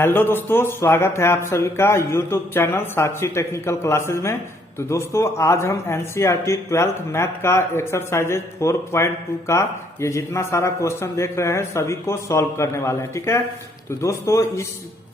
Hello दोस्तों, स्वागत है आप सभी का यूट्यूब चैनल साक्षी टेक्निकल क्लासेस में। तो दोस्तों आज हम एनसीईआरटी 12th मैथ का एक्सरसाइजेज 4.2 का ये जितना सारा क्वेश्चन देख रहे हैं सभी को सॉल्व करने वाले हैं। ठीक है, तो दोस्तों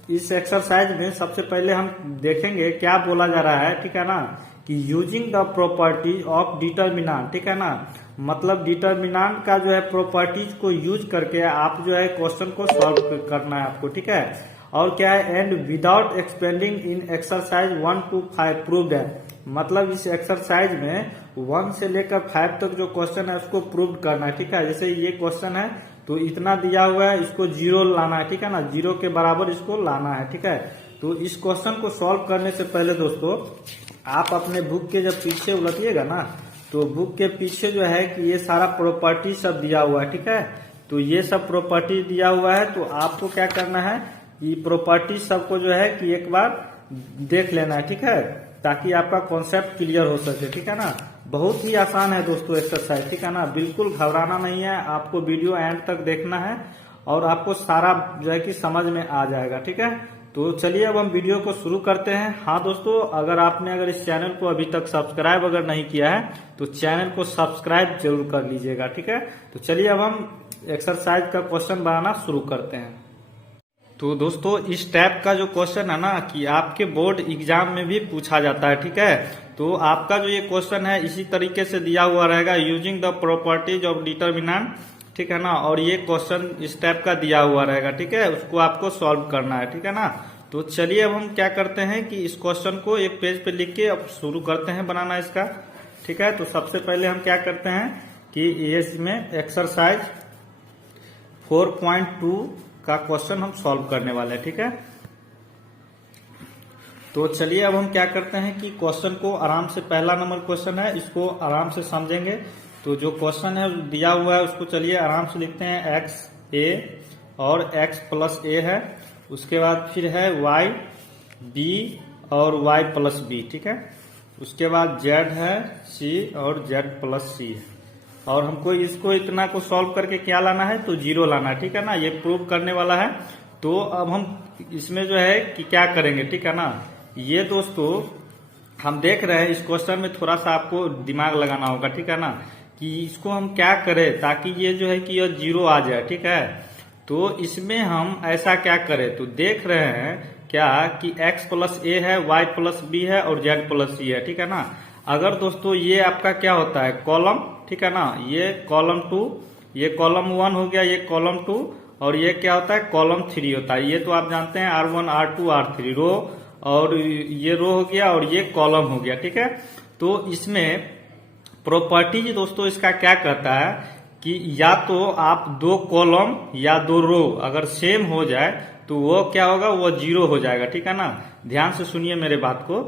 इस एक्सरसाइज में सबसे पहले हम देखेंगे क्या बोला जा रहा है। ठीक है ना, कि using the property of determinant. ठीक है ना, मतलब डिटर्मिनेंट का जो है प्रॉपर्टीज को यूज करके आप जो है क्वेश्चन को सॉल्व करना है आपको। ठीक है, और क्या है, and without expanding in exercise 1 to 5 proved है। मतलब इस एक्सरसाइज में 1 से लेकर 5 तक जो क्वेश्चन है उसको प्रूव करना है। ठीक है, जैसे ये क्वेश्चन है तो इतना दिया हुआ है, इसको 0 लाना है। ठीक है ना, 0 के बराबर इसको लाना है। ठीक है, तो इस क्वेश्चन को सॉल्व करने से पहले दोस्तों आप अपने बुक के जब पीछे उलटिएगा ना, तो बुक के पीछे जो है कि ये सारा प्रॉपर्टी सब दिया हुआ है। ठीक है, तो ये सब प्रॉपर्टी दिया हुआ है, तो आपको क्या करना है कि प्रॉपर्टी सबको जो है कि एक बार देख लेना है। ठीक है, ताकि आपका कॉन्सेप्ट क्लियर हो सके। ठीक है ना, बहुत ही आसान है दोस्तों एक्सरसाइज। ठीक है ना, बिल्कुल घबराना नहीं है, आपको वीडियो एंड तक देखना है और आपको सारा जो है कि समझ में आ जाएगा। ठीक है, तो चलिए अब हम वीडियो को शुरू करते हैं। हाँ दोस्तों, अगर इस चैनल को अभी तक सब्सक्राइब अगर नहीं किया है तो चैनल को सब्सक्राइब जरूर कर लीजिएगा। ठीक है, तो चलिए अब हम एक्सरसाइज का क्वेश्चन बनाना शुरू करते हैं। तो दोस्तों इस टाइप का जो क्वेश्चन है ना कि आपके बोर्ड एग्जाम में भी पूछा जाता है। ठीक है, तो आपका जो ये क्वेश्चन है इसी तरीके से दिया हुआ रहेगा, using the properties of determinant. ठीक है ना, और ये क्वेश्चन इस टाइप का दिया हुआ रहेगा। ठीक है, उसको आपको सॉल्व करना है। ठीक है ना, तो चलिए अब हम क्या करते हैं कि इस क्वेश्चन को एक पेज पे लिख के अब शुरू करते हैं बनाना इसका। ठीक है, तो सबसे पहले हम क्या करते हैं कि इसमें एक्सरसाइज 4.2 का क्वेश्चन हम सॉल्व करने वाले हैं। ठीक है, तो चलिए अब हम क्या करते हैं कि क्वेश्चन को आराम से, पहला नंबर क्वेश्चन है, इसको आराम से समझेंगे। तो जो क्वेश्चन है दिया हुआ है उसको चलिए आराम से लिखते हैं। एक्स ए और एक्स प्लस ए है, उसके बाद फिर है वाई बी और वाई प्लस बी। ठीक है, उसके बाद जेड है सी और जेड प्लस सी है, और हमको इसको इतना को सॉल्व करके क्या लाना है तो 0 लाना है। ठीक है ना, ये प्रूव करने वाला है। तो अब हम इसमें जो है कि क्या करेंगे। ठीक है ना, ये दोस्तों हम देख रहे हैं इस क्वेश्चन में थोड़ा सा आपको दिमाग लगाना होगा। ठीक है ना, कि इसको हम क्या करें ताकि ये जो है कि ये 0 आ जाए। ठीक है, तो इसमें हम ऐसा क्या करें, तो देख रहे हैं क्या कि x प्लस ए है, y प्लस बी है और z प्लस सी है। ठीक है ना, अगर दोस्तों ये आपका क्या होता है कॉलम। ठीक है ना, ये कॉलम 2, ये कॉलम 1 हो गया, ये कॉलम 2 और ये क्या होता है कॉलम 3 होता है। ये तो आप जानते हैं R1 R2 R3 रो, और ये रो हो गया और ये कॉलम हो गया। ठीक है, तो इसमें प्रॉपर्टीज दोस्तों इसका क्या कहता है कि या तो आप 2 कॉलम या 2 रो अगर सेम हो जाए तो वो क्या होगा, वो 0 हो जाएगा। ठीक है ना, ध्यान से सुनिए मेरे बात को।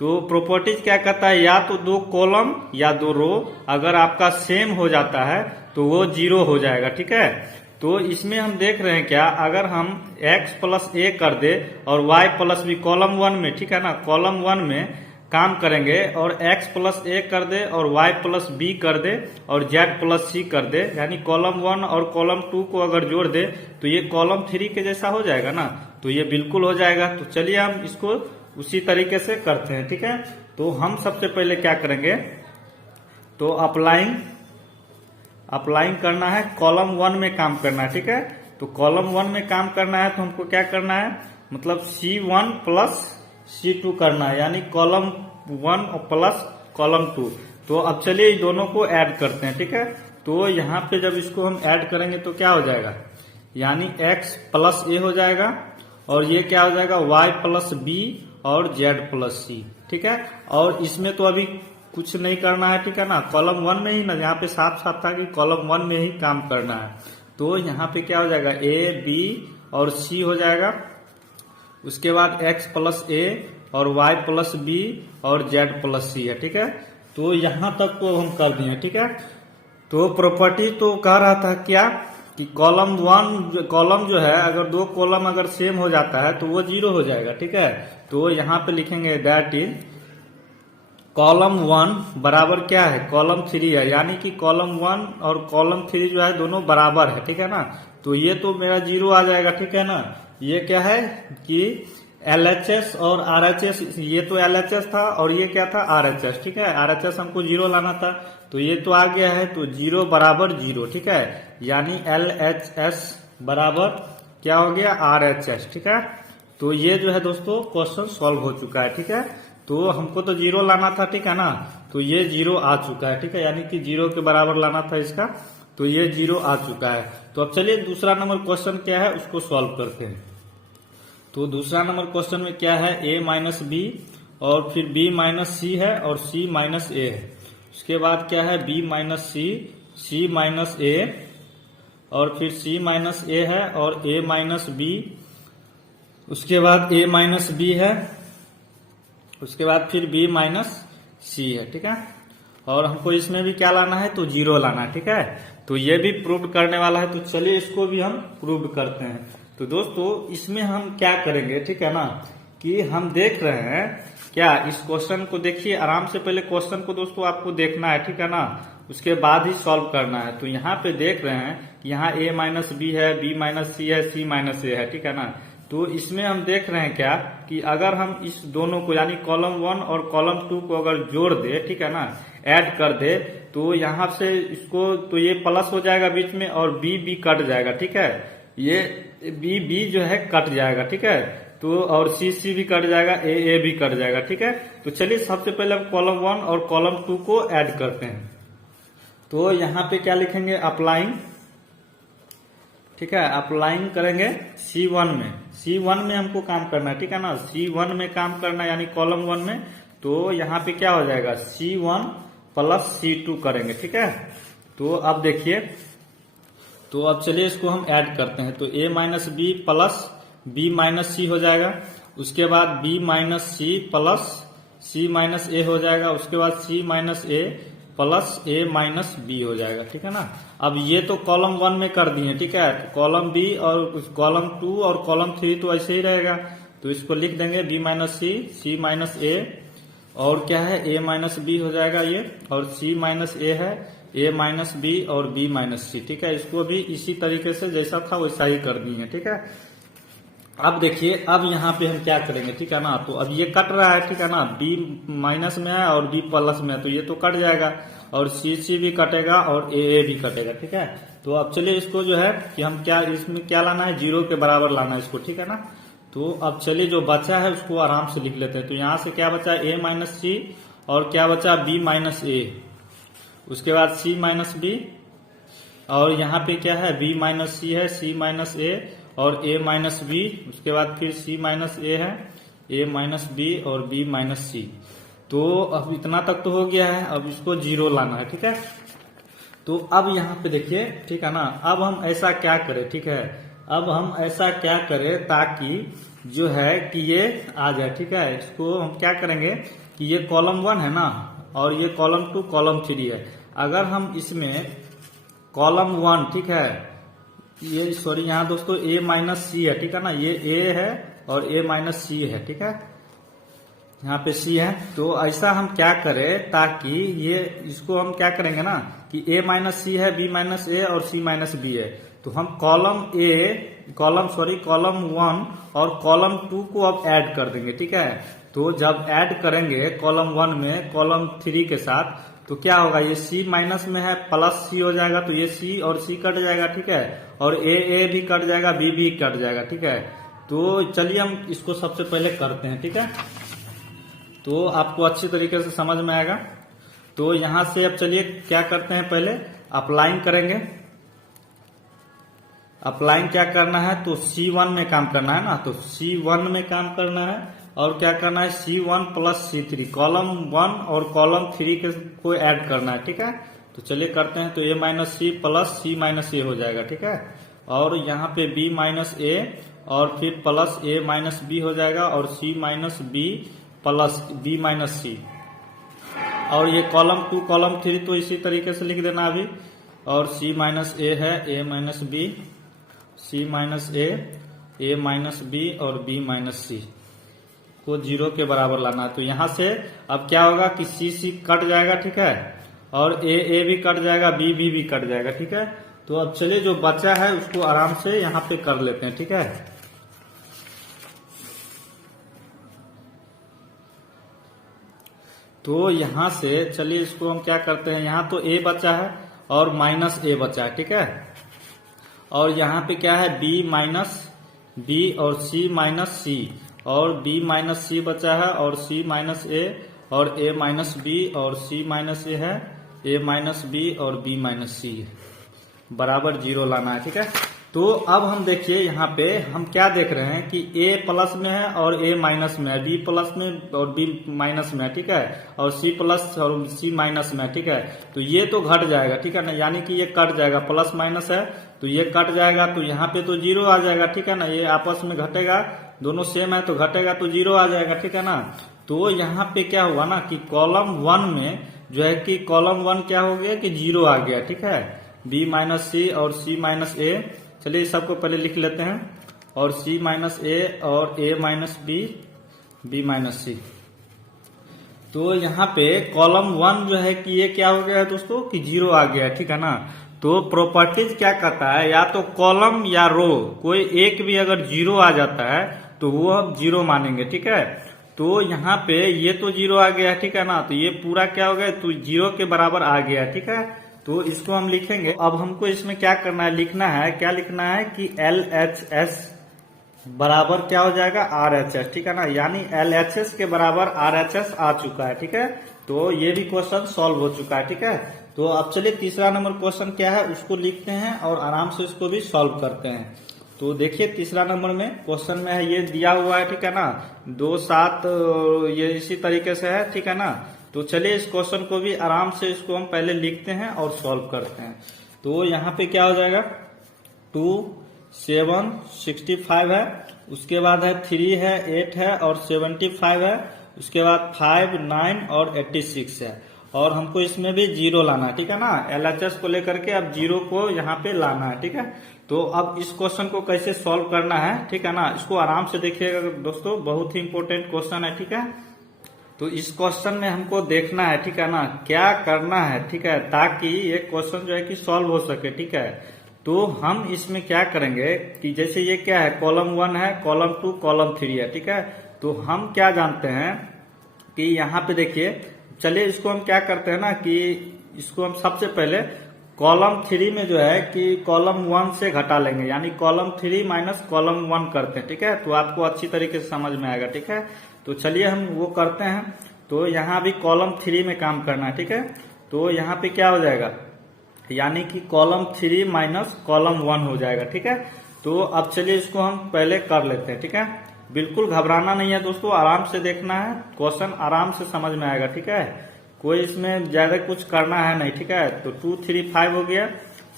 तो प्रॉपर्टीज क्या कहता है, या तो 2 कॉलम या 2 रो अगर आपका सेम हो जाता है तो वो 0 हो जाएगा। ठीक है, तो इसमें हम देख रहे हैं क्या, अगर हम x प्लस ए कर दे और y प्लस बी कॉलम 1 में, ठीक है ना, कॉलम 1 में काम करेंगे और x प्लस ए कर दे और y प्लस बी कर दे और z प्लस सी कर दे, यानी कॉलम 1 और कॉलम 2 को अगर जोड़ दे तो ये कॉलम 3 के जैसा हो जाएगा ना, तो ये बिल्कुल हो जाएगा। तो चलिए हम इसको उसी तरीके से करते हैं। ठीक है, तो हम सबसे पहले क्या करेंगे, तो अप्लाइंग करना है, कॉलम 1 में काम करना है। ठीक है, तो कॉलम 1 में काम करना है तो हमको क्या करना है, मतलब C1 प्लस C2 करना है, यानी कॉलम 1 प्लस कॉलम 2। तो अब चलिए इस दोनों को ऐड करते हैं। ठीक है, तो यहाँ पे जब इसको हम ऐड करेंगे तो क्या हो जाएगा, यानी x प्लस ए हो जाएगा और ये क्या हो जाएगा y प्लस बी और z प्लस सी। ठीक है, और इसमें तो अभी कुछ नहीं करना है। ठीक है ना, कॉलम 1 में ही ना, यहाँ पे साफ साफ था कि कॉलम 1 में ही काम करना है। तो यहाँ पे क्या हो जाएगा, a b और c हो जाएगा, उसके बाद x प्लस ए और y प्लस बी और z प्लस सी है। ठीक है, तो यहाँ तक तो हम कर दिए। ठीक है, तो प्रॉपर्टी तो कह रहा था क्या कि कॉलम 1 कॉलम जो है अगर 2 कॉलम अगर सेम हो जाता है तो वो 0 हो जाएगा। ठीक है, तो यहाँ पे लिखेंगे दैट इज कॉलम 1 बराबर क्या है, कॉलम 3 है, यानी कि कॉलम 1 और कॉलम 3 जो है दोनों बराबर है। ठीक है ना, तो ये तो मेरा 0 आ जाएगा। ठीक है ना, ये क्या है कि LHS और RHS, ये तो LHS था और ये क्या था RHS, ठीक है। RHS हमको 0 लाना था, तो ये तो आ गया है, तो 0 बराबर 0, ठीक है। यानी LHS बराबर क्या हो गया RHS, ठीक है। तो ये जो है दोस्तों क्वेश्चन सॉल्व हो चुका है, ठीक है। तो हमको तो 0 लाना था, ठीक है ना, तो ये 0 आ चुका है, ठीक है। यानी कि 0 के बराबर लाना था इसका, तो ये 0 आ चुका है। तो अब चलिए दूसरा नंबर क्वेश्चन क्या है उसको सॉल्व करते हैं। तो दूसरा नंबर क्वेश्चन में क्या है, a माइनस बी और फिर b माइनस सी है और c माइनस ए है। उसके बाद क्या है b माइनस सी, c माइनस ए और फिर c माइनस ए है और a माइनस बी। उसके बाद a माइनस बी है, उसके बाद फिर b माइनस सी है, ठीक है। और हमको इसमें भी क्या लाना है, तो 0 लाना है, ठीक है। तो ये भी प्रूव करने वाला है, तो चलिए इसको भी हम प्रूव करते हैं। तो दोस्तों इसमें हम क्या करेंगे, ठीक है ना, कि हम देख रहे हैं क्या, इस क्वेश्चन को देखिए आराम से। पहले क्वेश्चन को दोस्तों आपको देखना है, ठीक है ना, उसके बाद ही सॉल्व करना है। तो यहाँ पे देख रहे हैं कि यहाँ a माइनस बी है, b माइनस सी है, c माइनस ए है, ठीक है ना। तो इसमें हम देख रहे हैं क्या कि अगर हम इस दोनों को यानी कॉलम 1 और कॉलम 2 को अगर जोड़ दे, ठीक है ना, ऐड कर दे, तो यहाँ से इसको तो ये प्लस हो जाएगा बीच में और b कट जाएगा, ठीक है। ये b जो है कट जाएगा, ठीक है। तो और c भी कट जाएगा, a भी कट जाएगा, ठीक है। तो चलिए सबसे पहले हम कॉलम 1 और कॉलम 2 को ऐड करते हैं। तो यहाँ पे क्या लिखेंगे, अप्लाइंग, ठीक है, अप्लाइंग करेंगे C1 में। C1 में हमको काम करना है, ठीक है ना, C1 में काम करना है यानी कॉलम 1 में। तो यहाँ पे क्या हो जाएगा, C1 प्लस C2 करेंगे, ठीक है। तो अब देखिए, तो अब चलिए इसको हम ऐड करते हैं। तो a minus B plus b minus C हो जाएगा। उसके बाद b minus C plus c minus A हो जाएगा। उसके बाद c minus A plus a minus B हो जाएगा, ठीक है ना। अब ये तो कॉलम 1 में कर दिए, ठीक है। तो कॉलम b और कॉलम 2 और कॉलम 3 तो ऐसे ही रहेगा, तो इसको लिख देंगे b माइनस सी, c माइनस ए और क्या है a माइनस बी हो जाएगा ये, और c माइनस ए है, a माइनस बी और b माइनस सी, ठीक है। इसको भी इसी तरीके से जैसा था वैसा ही कर दिए, ठीक है। अब देखिए, अब यहाँ पे हम क्या करेंगे, ठीक है ना। तो अब ये कट रहा है, ठीक है ना, b माइनस में है और b प्लस में है, तो ये तो कट जाएगा और c भी कटेगा और a भी कटेगा, ठीक है। तो अब चलिए इसको जो है कि हम क्या इसमें क्या लाना है, 0 के बराबर लाना है इसको, ठीक है ना। तो अब चलिए जो बचा है उसको आराम से लिख लेते हैं। तो यहाँ से क्या बचा, a माइनस सी और क्या बचा, b माइनस ए, उसके बाद c माइनस बी और यहाँ पे क्या है, b माइनस सी है, c माइनस ए और a माइनस बी। उसके बाद फिर c माइनस ए है, a माइनस बी और b माइनस सी। तो अब इतना तक तो हो गया है, अब इसको 0 लाना है, ठीक है। तो अब यहाँ पे देखिए, ठीक है ना, अब हम ऐसा क्या करें, ठीक है, अब हम ऐसा क्या करें ताकि जो है कि ये आ जाए, ठीक है। इसको हम क्या करेंगे कि ये कॉलम 1 है ना और ये कॉलम 2 कॉलम 3 है। अगर हम इसमें कॉलम 1, ठीक है, ये सॉरी यहाँ दोस्तों a माइनस सी है, ठीक है ना, ये a है और a माइनस सी है, ठीक है, यहाँ पे c है। तो ऐसा हम क्या करें ताकि ये इसको हम क्या करेंगे ना कि a माइनस सी है, b माइनस ए और c माइनस बी है। तो हम कॉलम 1 और कॉलम 2 को अब ऐड कर देंगे, ठीक है। तो जब ऐड करेंगे कॉलम 1 में कॉलम 3 के साथ, तो क्या होगा, ये c माइनस में है प्लस c हो जाएगा, तो ये c और c कट जाएगा, ठीक है, और a भी कट जाएगा, b भी कट जाएगा, ठीक है। तो चलिए हम इसको सबसे पहले करते हैं, ठीक है, तो आपको अच्छी तरीके से समझ में आएगा। तो यहां से अब चलिए क्या करते हैं, पहले अप्लाइंग करेंगे। अप्लाइंग क्या करना है, तो C1 में काम करना है ना, तो C1 में काम करना है और क्या करना है, C1 प्लस C3, कॉलम 1 और कॉलम 3 के को ऐड करना है, ठीक है। तो चलिए करते हैं। तो a minus C plus c minus A हो जाएगा, ठीक है, और यहाँ पे b माइनस ए और फिर प्लस a माइनस बी हो जाएगा और c minus B plus b minus C. और ये कॉलम 2 कॉलम 3 तो इसी तरीके से लिख देना अभी, और c माइनस ए है, a minus b, c minus a minus b और b माइनस सी को 0 के बराबर लाना है। तो यहाँ से अब क्या होगा कि c कट जाएगा, ठीक है, और a भी कट जाएगा, b भी कट जाएगा, ठीक है। तो अब चलिए जो बचा है उसको आराम से यहाँ पे कर लेते हैं, ठीक है। तो यहाँ से चलिए इसको हम क्या करते हैं, यहाँ तो a बचा है और माइनस a बचा है, ठीक है। और यहाँ पे क्या है, b माइनस b और c माइनस c, और b माइनस c बचा है और c माइनस a और a माइनस b और c माइनस a है, a माइनस b और b माइनस c बराबर 0 लाना है, ठीक है। तो अब हम देखिए यहाँ पे हम क्या देख रहे हैं कि a प्लस में है और a माइनस में है, b प्लस में और b माइनस में है, ठीक है, और c प्लस और c माइनस में है, ठीक है। तो ये तो घट जाएगा, ठीक है ना, यानी कि ये कट जाएगा, प्लस माइनस है तो ये कट जाएगा, तो यहाँ पे तो 0 आ जाएगा, ठीक है ना। ये आपस में घटेगा, दोनों सेम है तो घटेगा तो 0 आ जाएगा, ठीक है ना। तो यहाँ पे क्या हुआ ना कि कॉलम 1 में जो है कि कॉलम 1 क्या हो गया कि 0 आ गया, ठीक है। b माइनस c और c माइनस a, चलिए सबको पहले लिख लेते हैं, और c माइनस a और a minus b, b minus c। तो यहाँ पे कॉलम 1 जो है कि ये क्या हो गया है दोस्तों कि 0 आ गया, ठीक है ना। तो प्रॉपर्टीज क्या कहता है, या तो कॉलम या रो कोई एक भी अगर 0 आ जाता है तो वो हम 0 मानेंगे, ठीक है। तो यहाँ पे ये तो 0 आ गया, ठीक है ना, तो ये पूरा क्या हो गया, तो 0 के बराबर आ गया, ठीक है। तो इसको हम लिखेंगे। अब हमको इसमें क्या करना है, लिखना है, क्या लिखना है कि LHS बराबर क्या हो जाएगा RHS, ठीक है ना, यानी LHS के बराबर RHS आ चुका है, ठीक है। तो ये भी क्वेश्चन सॉल्व हो चुका है, ठीक है। तो अब चलिए तीसरा नंबर क्वेश्चन क्या है उसको लिखते हैं और आराम से इसको भी सॉल्व करते हैं। तो देखिए तीसरा नंबर में क्वेश्चन में है, ये दिया हुआ है, ठीक है ना, 2 7 ये इसी तरीके से है, ठीक है ना। तो चलिए इस क्वेश्चन को भी आराम से इसको हम पहले लिखते हैं और सॉल्व करते हैं। तो यहाँ पे क्या हो जाएगा, 2 7 65 है, उसके बाद है 3 है, 8 है और 75 है, उसके बाद 5 9 और 86 है, और हमको इसमें भी 0 लाना है, ठीक है ना। LHS को लेकर के अब 0 को यहाँ पे लाना है, ठीक है। तो अब इस क्वेश्चन को कैसे सॉल्व करना है, ठीक है ना, इसको आराम से देखिएगा दोस्तों, बहुत ही इंपॉर्टेंट क्वेश्चन है, ठीक है। तो इस क्वेश्चन में हमको देखना है, ठीक है ना, क्या करना है, ठीक है, ताकि ये क्वेश्चन जो है कि सॉल्व हो सके, ठीक है। तो हम इसमें क्या करेंगे कि जैसे ये क्या है, कॉलम 1 है, कॉलम 2, कॉलम 3 है, ठीक है। तो हम क्या जानते हैं कि यहाँ पे देखिए, चलिए इसको हम क्या करते हैं ना कि इसको हम सबसे पहले कॉलम 3 में जो है कि कॉलम 1 से घटा लेंगे, यानी कॉलम 3 माइनस कॉलम 1 करते हैं, ठीक है। तो आपको अच्छी तरीके से समझ में आएगा, ठीक है। तो चलिए हम वो करते हैं। तो यहाँ भी कॉलम 3 में काम करना है, ठीक है। तो यहाँ पे क्या हो जाएगा, यानी कि कॉलम 3 माइनस कॉलम 1 हो जाएगा, ठीक है। तो अब चलिए इसको हम पहले कर लेते हैं, ठीक है। बिल्कुल घबराना नहीं है दोस्तों, आराम से देखना है, क्वेश्चन आराम से समझ में आएगा, ठीक है। कोई इसमें ज्यादा कुछ करना है नहीं, ठीक है। तो 2 3 5 हो गया,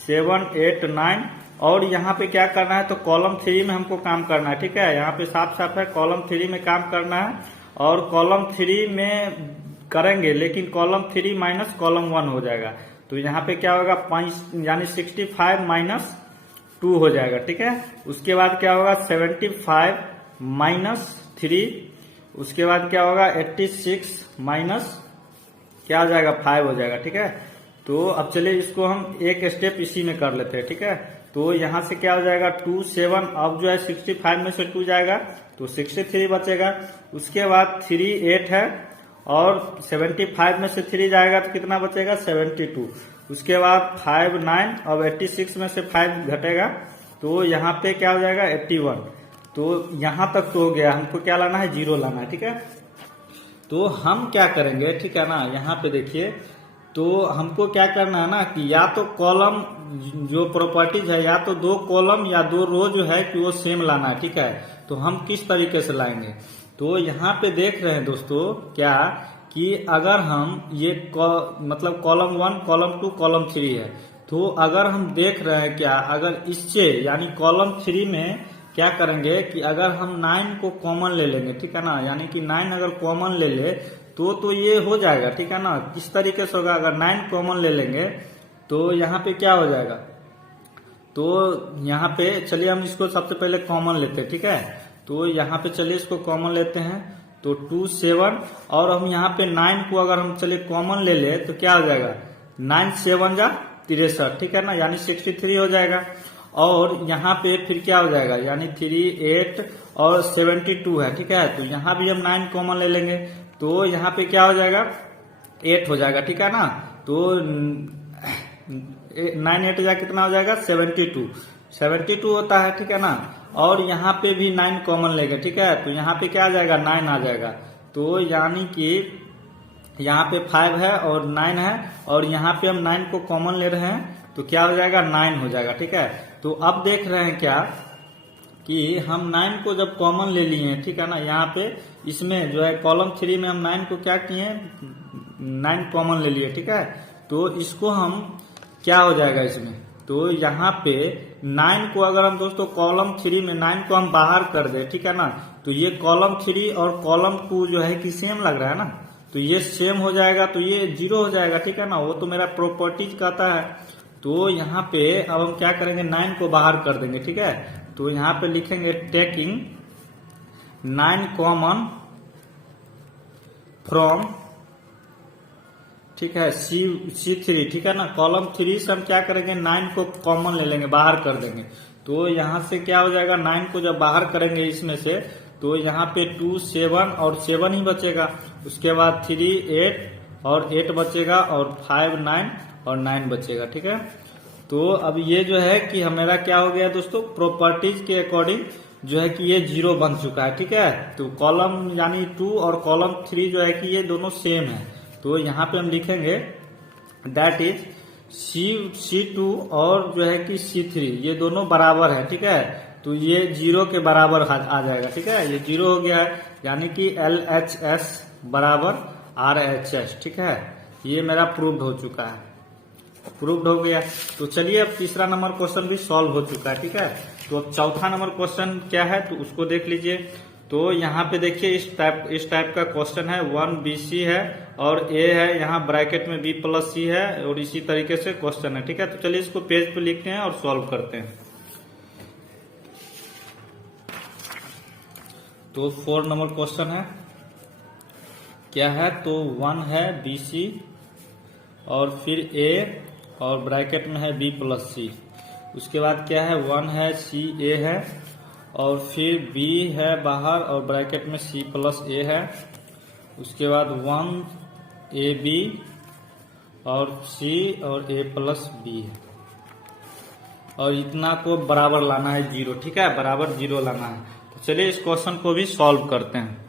7 8 9, और यहाँ पे क्या करना है, तो कॉलम 3 में हमको काम करना है, ठीक है। यहाँ पे साफ साफ है, कॉलम 3 में काम करना है, और कॉलम 3 में करेंगे लेकिन कॉलम 3 माइनस कॉलम 1 हो जाएगा। तो यहाँ पे क्या होगा, 5 यानी 65 माइनस 2 हो जाएगा, ठीक है। उसके बाद क्या होगा, 75 माइनस 3, उसके बाद क्या होगा 86 माइनस क्या हो जाएगा 5 हो जाएगा, ठीक है। तो अब चलिए इसको हम एक स्टेप इसी में कर लेते हैं, ठीक है। तो यहाँ से क्या हो जाएगा 2 7, अब जो है 65 में से 2 जाएगा तो 63 बचेगा, उसके बाद 3 8 है और 75 में से 3 जाएगा तो कितना बचेगा 72, उसके बाद 5 9, अब 86 में से 5 घटेगा तो यहाँ पे क्या हो जाएगा 81। तो यहाँ तक तो हो गया, हमको क्या लाना है 0 लाना है, ठीक है। तो हम क्या करेंगे, ठीक है ना, यहाँ पे देखिए, तो हमको क्या करना है ना कि या तो कॉलम जो प्रॉपर्टीज है, या तो 2 कॉलम या 2 रो जो है कि वो सेम लाना है, ठीक है। तो हम किस तरीके से लाएंगे, तो यहाँ पे देख रहे हैं दोस्तों क्या कि अगर हम ये मतलब कॉलम 1 कॉलम 2 कॉलम 3 है, तो अगर हम देख रहे हैं क्या, अगर इससे यानी कॉलम 3 में क्या करेंगे कि अगर हम 9 को कॉमन ले लेंगे, ठीक है ना, यानी कि 9 अगर कॉमन ले ले तो ये हो जाएगा, ठीक है ना। किस तरीके से होगा, अगर 9 कॉमन ले लेंगे तो यहाँ पे क्या हो जाएगा, तो यहाँ पे चलिए हम इसको सबसे पहले कॉमन लेते हैं, ठीक है। तो यहाँ पे चलिए इसको कॉमन लेते हैं, तो 2 7, और हम यहाँ पे 9 को अगर हम चलिए कॉमन ले ले तो क्या हो जाएगा 9 7 जा 63, ठीक है ना, यानी 63 हो जाएगा। और यहाँ पे फिर क्या हो जाएगा, यानी 3 8 और 72 है, ठीक है। तो यहाँ भी हम 9 कॉमन ले लेंगे तो यहाँ पे क्या हो जाएगा 8 हो जाएगा, ठीक है ना। तो 9 8 जा कितना हो जाएगा 72 होता है, ठीक है ना। और यहाँ पे भी 9 कॉमन लेंगे, ठीक है। तो यहाँ पे क्या आ जाएगा 9 आ जाएगा। तो यानी कि यहाँ पे 5 है और 9 है, और यहाँ पे हम 9 को कॉमन ले रहे हैं तो क्या हो जाएगा 9 हो जाएगा, ठीक है। तो अब देख रहे हैं क्या कि हम 9 को जब कॉमन ले लिए हैं, ठीक है ना, यहाँ पे इसमें जो है कॉलम 3 में हम 9 को क्या किए 9 कॉमन ले लिए, ठीक है। तो इसको हम क्या हो जाएगा इसमें, तो यहाँ पे 9 को अगर हम दोस्तों कॉलम 3 में 9 को हम बाहर कर दे, ठीक है ना, तो ये कॉलम 3 और कॉलम 2 जो है कि सेम लग रहा है ना, तो ये सेम हो जाएगा, तो ये 0 हो जाएगा, ठीक है ना। वो तो मेरा प्रॉपर्टीज कहता है। तो यहाँ पे अब हम क्या करेंगे 9 को बाहर कर देंगे, ठीक है। तो यहाँ पे लिखेंगे टेकिंग 9 कॉमन फ्रॉम, ठीक है, C3, ठीक है ना। कॉलम 3 से हम क्या करेंगे 9 को कॉमन ले लेंगे, बाहर कर देंगे। तो यहाँ से क्या हो जाएगा 9 को जब बाहर करेंगे इसमें से, तो यहाँ पे 2 7 और 7 ही बचेगा। उसके बाद 3 8 और 8 बचेगा, और 5 9 और 9 बचेगा, ठीक है। तो अब ये जो है कि हमारा क्या हो गया दोस्तों, प्रॉपर्टीज के अकॉर्डिंग जो है कि ये 0 बन चुका है, ठीक है। तो कॉलम यानी 2 और कॉलम 3 जो है कि ये दोनों सेम है। तो यहाँ पे हम लिखेंगे दैट इज C2 और जो है कि C3 ये दोनों बराबर है, ठीक है। तो ये 0 के बराबर आ जाएगा, ठीक है। ये 0 हो गया है, यानी कि LHS बराबर RHS, ठीक है। ये मेरा प्रूव्ड हो चुका है, प्रूव्ड हो गया। तो चलिए अब तीसरा नंबर क्वेश्चन भी सॉल्व हो चुका है, ठीक है। तो चौथा नंबर क्वेश्चन क्या है तो उसको देख लीजिए। तो यहाँ पे देखिए इस टाइप का क्वेश्चन है, 1BC है और A है, यहाँ ब्रैकेट में B+C है, और इसी तरीके से क्वेश्चन है, ठीक है। तो चलिए इसको पेज पे लिखते हैं और सॉल्व करते हैं। तो 4 नंबर क्वेश्चन है, क्या है तो 1 है BC और फिर A और ब्रैकेट में है B+C। उसके बाद क्या है 1 है CA है और फिर B है बाहर और ब्रैकेट में C+A है। उसके बाद 1AB और C और A+B है, और इतना को बराबर लाना है 0, ठीक है, बराबर 0 लाना है। तो चलिए इस क्वेश्चन को भी सॉल्व करते हैं।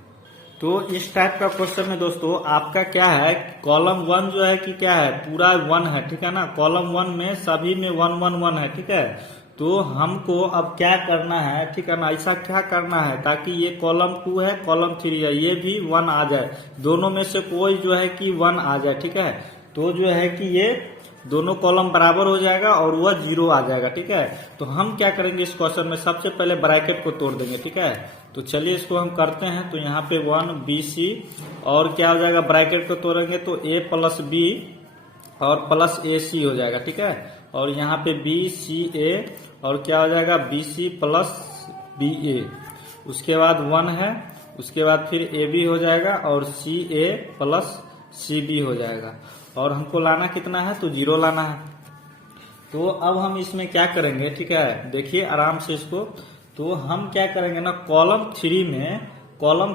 तो इस टाइप का क्वेश्चन में दोस्तों आपका क्या है, कॉलम 1 जो है कि क्या है पूरा 1 है, ठीक है ना। कॉलम 1 में सभी में 1 1 1 है, ठीक है। तो हमको अब क्या करना है, ठीक है ना, ऐसा क्या करना है ताकि ये कॉलम 2 है कॉलम 3 है ये भी 1 आ जाए, दोनों में से कोई जो है कि 1 आ जाए, ठीक है। तो जो है कि ये दोनों कॉलम बराबर हो जाएगा और वह 0 आ जाएगा, ठीक है। तो हम क्या करेंगे इस क्वेश्चन में, सबसे पहले ब्रैकेट को तोड़ देंगे, ठीक है। तो चलिए इसको हम करते हैं। तो यहाँ पे 1BC और क्या हो जाएगा, ब्रैकेट को तोड़ेंगे तो A+B और +AC हो जाएगा, ठीक है। और यहाँ पे BCA और क्या हो जाएगा BC+BA। उसके बाद 1 है, उसके बाद फिर AB हो जाएगा और CA+CB हो जाएगा, और हमको लाना कितना है तो 0 लाना है। तो अब हम इसमें क्या करेंगे, ठीक है, देखिए आराम से इसको। तो हम क्या करेंगे ना, कॉलम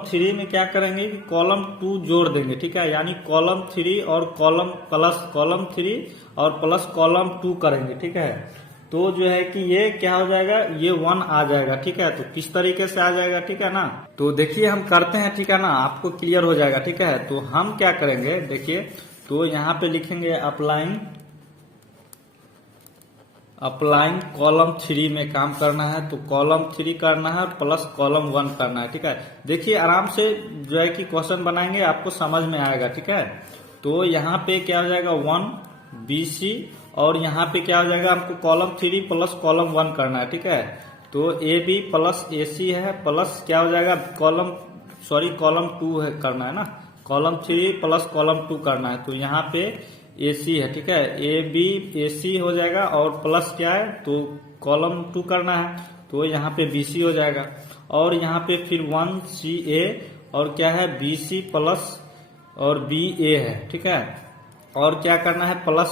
3 में क्या करेंगे कि कॉलम 2 जोड़ देंगे, ठीक है। यानी कॉलम 3 और कॉलम 3 और प्लस कॉलम 2 करेंगे, ठीक है। तो जो है कि ये क्या हो जाएगा, ये 1 आ जाएगा, ठीक है। तो किस तरीके से आ जाएगा, ठीक है ना। तो देखिए हम करते हैं, ठीक है ना, आपको क्लियर हो जाएगा, ठीक है। तो हम क्या करेंगे देखिए, तो यहाँ पे लिखेंगे अप्लाइंग कॉलम 3 में काम करना है। तो कॉलम 3 करना है प्लस कॉलम 1 करना है, ठीक है। देखिए आराम से जो है कि क्वेश्चन बनाएंगे आपको समझ में आएगा, ठीक है। तो यहाँ पे क्या हो जाएगा 1BC और यहाँ पे क्या हो जाएगा, हमको कॉलम 3 प्लस कॉलम 1 करना है, ठीक है। तो AB प्लस AC है प्लस क्या हो जाएगा कॉलम 2 है करना है ना, कॉलम 3 प्लस कॉलम 2 करना है। तो यहाँ पे AC है, ठीक है, AB AC हो जाएगा और प्लस क्या है तो कॉलम 2 करना है, तो यहाँ पे BC हो जाएगा। और यहाँ पे फिर 1CA और क्या है BC प्लस और BA है, ठीक है। और क्या करना है प्लस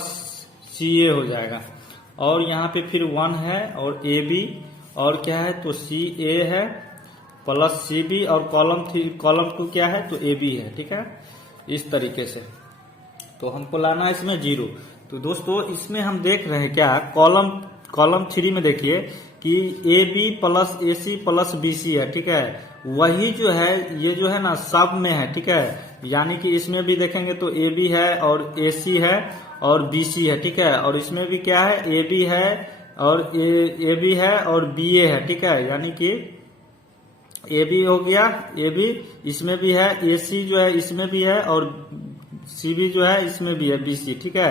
CA हो जाएगा। और यहाँ पे फिर 1 है और AB और क्या है तो CA है प्लस CB और कॉलम 2 क्या है तो AB है, ठीक है, इस तरीके से। तो हमको लाना है इसमें 0। तो दोस्तों इसमें हम देख रहे हैं क्या, कॉलम 3 में देखिए कि AB plus AC plus BC है, ठीक है। वही जो है ये जो है ना सब में है, ठीक है। यानी कि इसमें भी देखेंगे तो AB है और AC है और BC है, ठीक है। और इसमें भी क्या है, AB है और AB है और BA है, ठीक है। यानी कि AB हो गया, AB इसमें भी है, AC जो है इसमें भी है और CB जो है इसमें भी है, BC, ठीक है,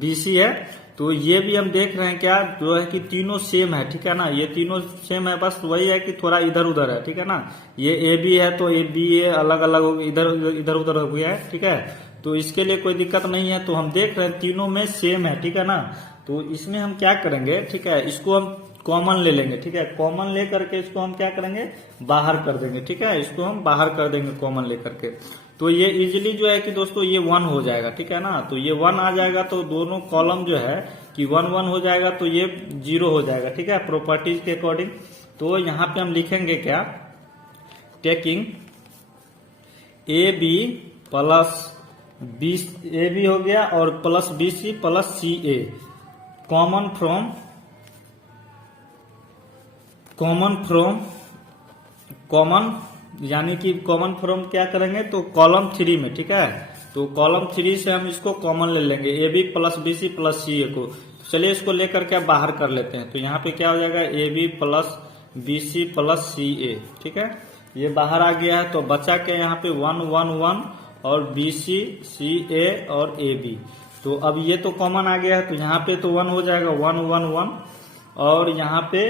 BC है। तो ये भी हम देख रहे हैं क्या, जो है कि तीनों सेम है, ठीक है ना। ये तीनों सेम है, बस वही है कि थोड़ा इधर उधर है, ठीक है ना। ये AB है तो BA अलग अलग हो, इधर उधर हो गया है, ठीक है। तो इसके लिए कोई दिक्कत नहीं है। तो हम देख रहे हैं तीनों में सेम है, ठीक है ना। तो इसमें हम क्या करेंगे, ठीक है, इसको हम कॉमन ले लेंगे, ठीक है। कॉमन ले करके इसको हम क्या करेंगे, बाहर कर देंगे, ठीक है। इसको हम बाहर कर देंगे कॉमन ले करके। तो ये इजीली जो है कि दोस्तों ये 1 हो जाएगा, ठीक है ना। तो ये 1 आ जाएगा तो दोनों कॉलम जो है कि 1 1 हो जाएगा, तो ये 0 हो जाएगा, ठीक है, प्रॉपर्टीज के अकॉर्डिंग। तो यहाँ पे हम लिखेंगे क्या, टेकिंग AB प्लस AB हो गया और plus BC plus CA common from यानी कि कॉमन फ्रॉम क्या करेंगे, तो कॉलम 3 में, ठीक है। तो कॉलम 3 से हम इसको कॉमन ले लेंगे, AB plus BC plus CA को। तो चलिए इसको लेकर के बाहर कर लेते हैं। तो यहाँ पे क्या हो जाएगा, AB plus BC plus CA, ठीक है। ये बाहर आ गया है। तो बचा के यहाँ पे 1 1 1 और BC CA और AB। तो अब ये तो कॉमन आ गया है, तो यहाँ पे तो 1 हो जाएगा, 1 1 1। और यहाँ पे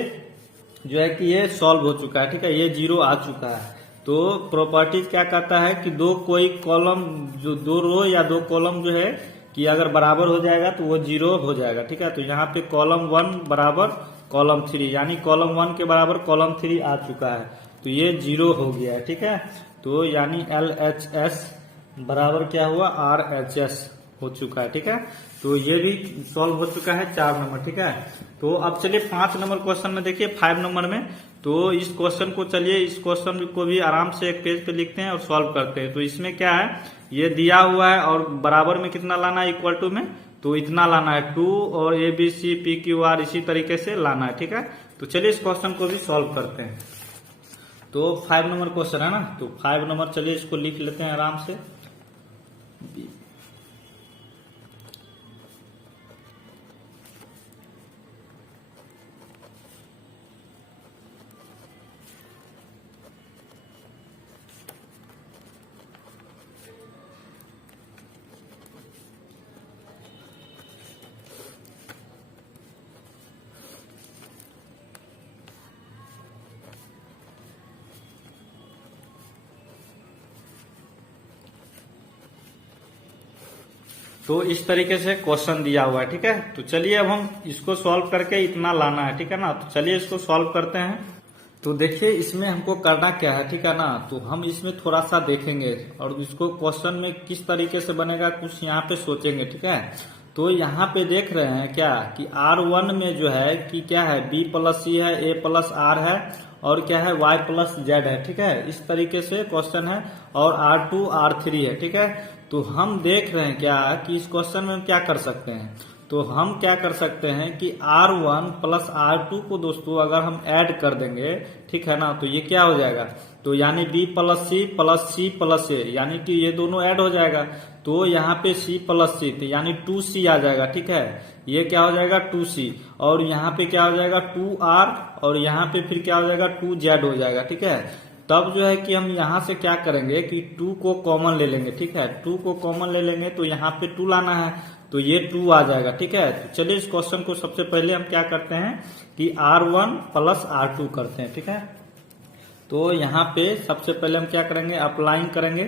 जो है कि ये सॉल्व हो चुका है, ठीक है, ये 0 आ चुका है। तो प्रॉपर्टीज क्या कहता है कि कोई कॉलम जो 2 रो या 2 कॉलम जो है कि अगर बराबर हो जाएगा तो वो 0 हो जाएगा, ठीक है। तो यहाँ पे कॉलम 1 बराबर कॉलम 3, यानी कॉलम 1 के बराबर कॉलम 3 आ चुका है। तो ये 0 हो गया है, ठीक है। तो यानी LHS बराबर क्या हुआ, RHS हो चुका है, ठीक है। तो ये भी सॉल्व हो चुका है 4 नंबर, ठीक है। तो अब चलिए 5 नंबर क्वेश्चन में देखिए, 5 नंबर में। तो इस क्वेश्चन को चलिए, इस क्वेश्चन को भी आराम से एक पेज पे लिखते हैं और सॉल्व करते हैं। तो इसमें क्या है, ये दिया हुआ है और बराबर में कितना लाना है, इक्वल टू में तो इतना लाना है 2 और ABC PQR इसी तरीके से लाना है, ठीक है। तो चलिए इस क्वेश्चन को भी सॉल्व करते हैं। तो 5 नंबर क्वेश्चन है ना, तो 5 नंबर चलिए इसको लिख लेते हैं आराम से। तो इस तरीके से क्वेश्चन दिया हुआ है, ठीक है। तो चलिए अब हम इसको सॉल्व करके इतना लाना है, ठीक है ना। तो चलिए इसको सॉल्व करते हैं। तो देखिए इसमें हमको करना क्या है, ठीक है ना। तो हम इसमें थोड़ा सा देखेंगे और इसको क्वेश्चन में किस तरीके से बनेगा कुछ यहाँ पे सोचेंगे, ठीक है। तो यहाँ पे देख रहे हैं क्या कि R1 में जो है कि क्या है, B प्लस C है, A प्लस R है और क्या है, Y प्लस Z है, ठीक है। इस तरीके से क्वेश्चन है और R2 R3 है, ठीक है। तो हम देख रहे हैं क्या कि इस क्वेश्चन में हम क्या कर सकते हैं, तो हम क्या कर सकते हैं कि R1 प्लस R2 को दोस्तों अगर हम ऐड कर देंगे, ठीक है ना, तो ये क्या हो जाएगा, तो यानी B plus C plus A, यानी कि ये दोनों ऐड हो जाएगा। तो यहाँ पे C प्लस C, तो यानी 2C आ जाएगा, ठीक है। ये क्या हो जाएगा 2C और यहाँ पे क्या हो जाएगा 2R और यहाँ पे फिर क्या हो जाएगा 2Z हो जाएगा, ठीक है। तब जो है कि हम यहाँ से क्या करेंगे कि 2 को कॉमन ले लेंगे, ठीक है। 2 को कॉमन ले लेंगे तो यहाँ पे 2 लाना है, तो ये 2 आ जाएगा, ठीक है। तो चलिए इस क्वेश्चन को सबसे पहले हम क्या करते हैं कि R1 प्लस R2 करते हैं, ठीक है। तो यहाँ पे सबसे पहले हम क्या करेंगे, अप्लाइंग करेंगे।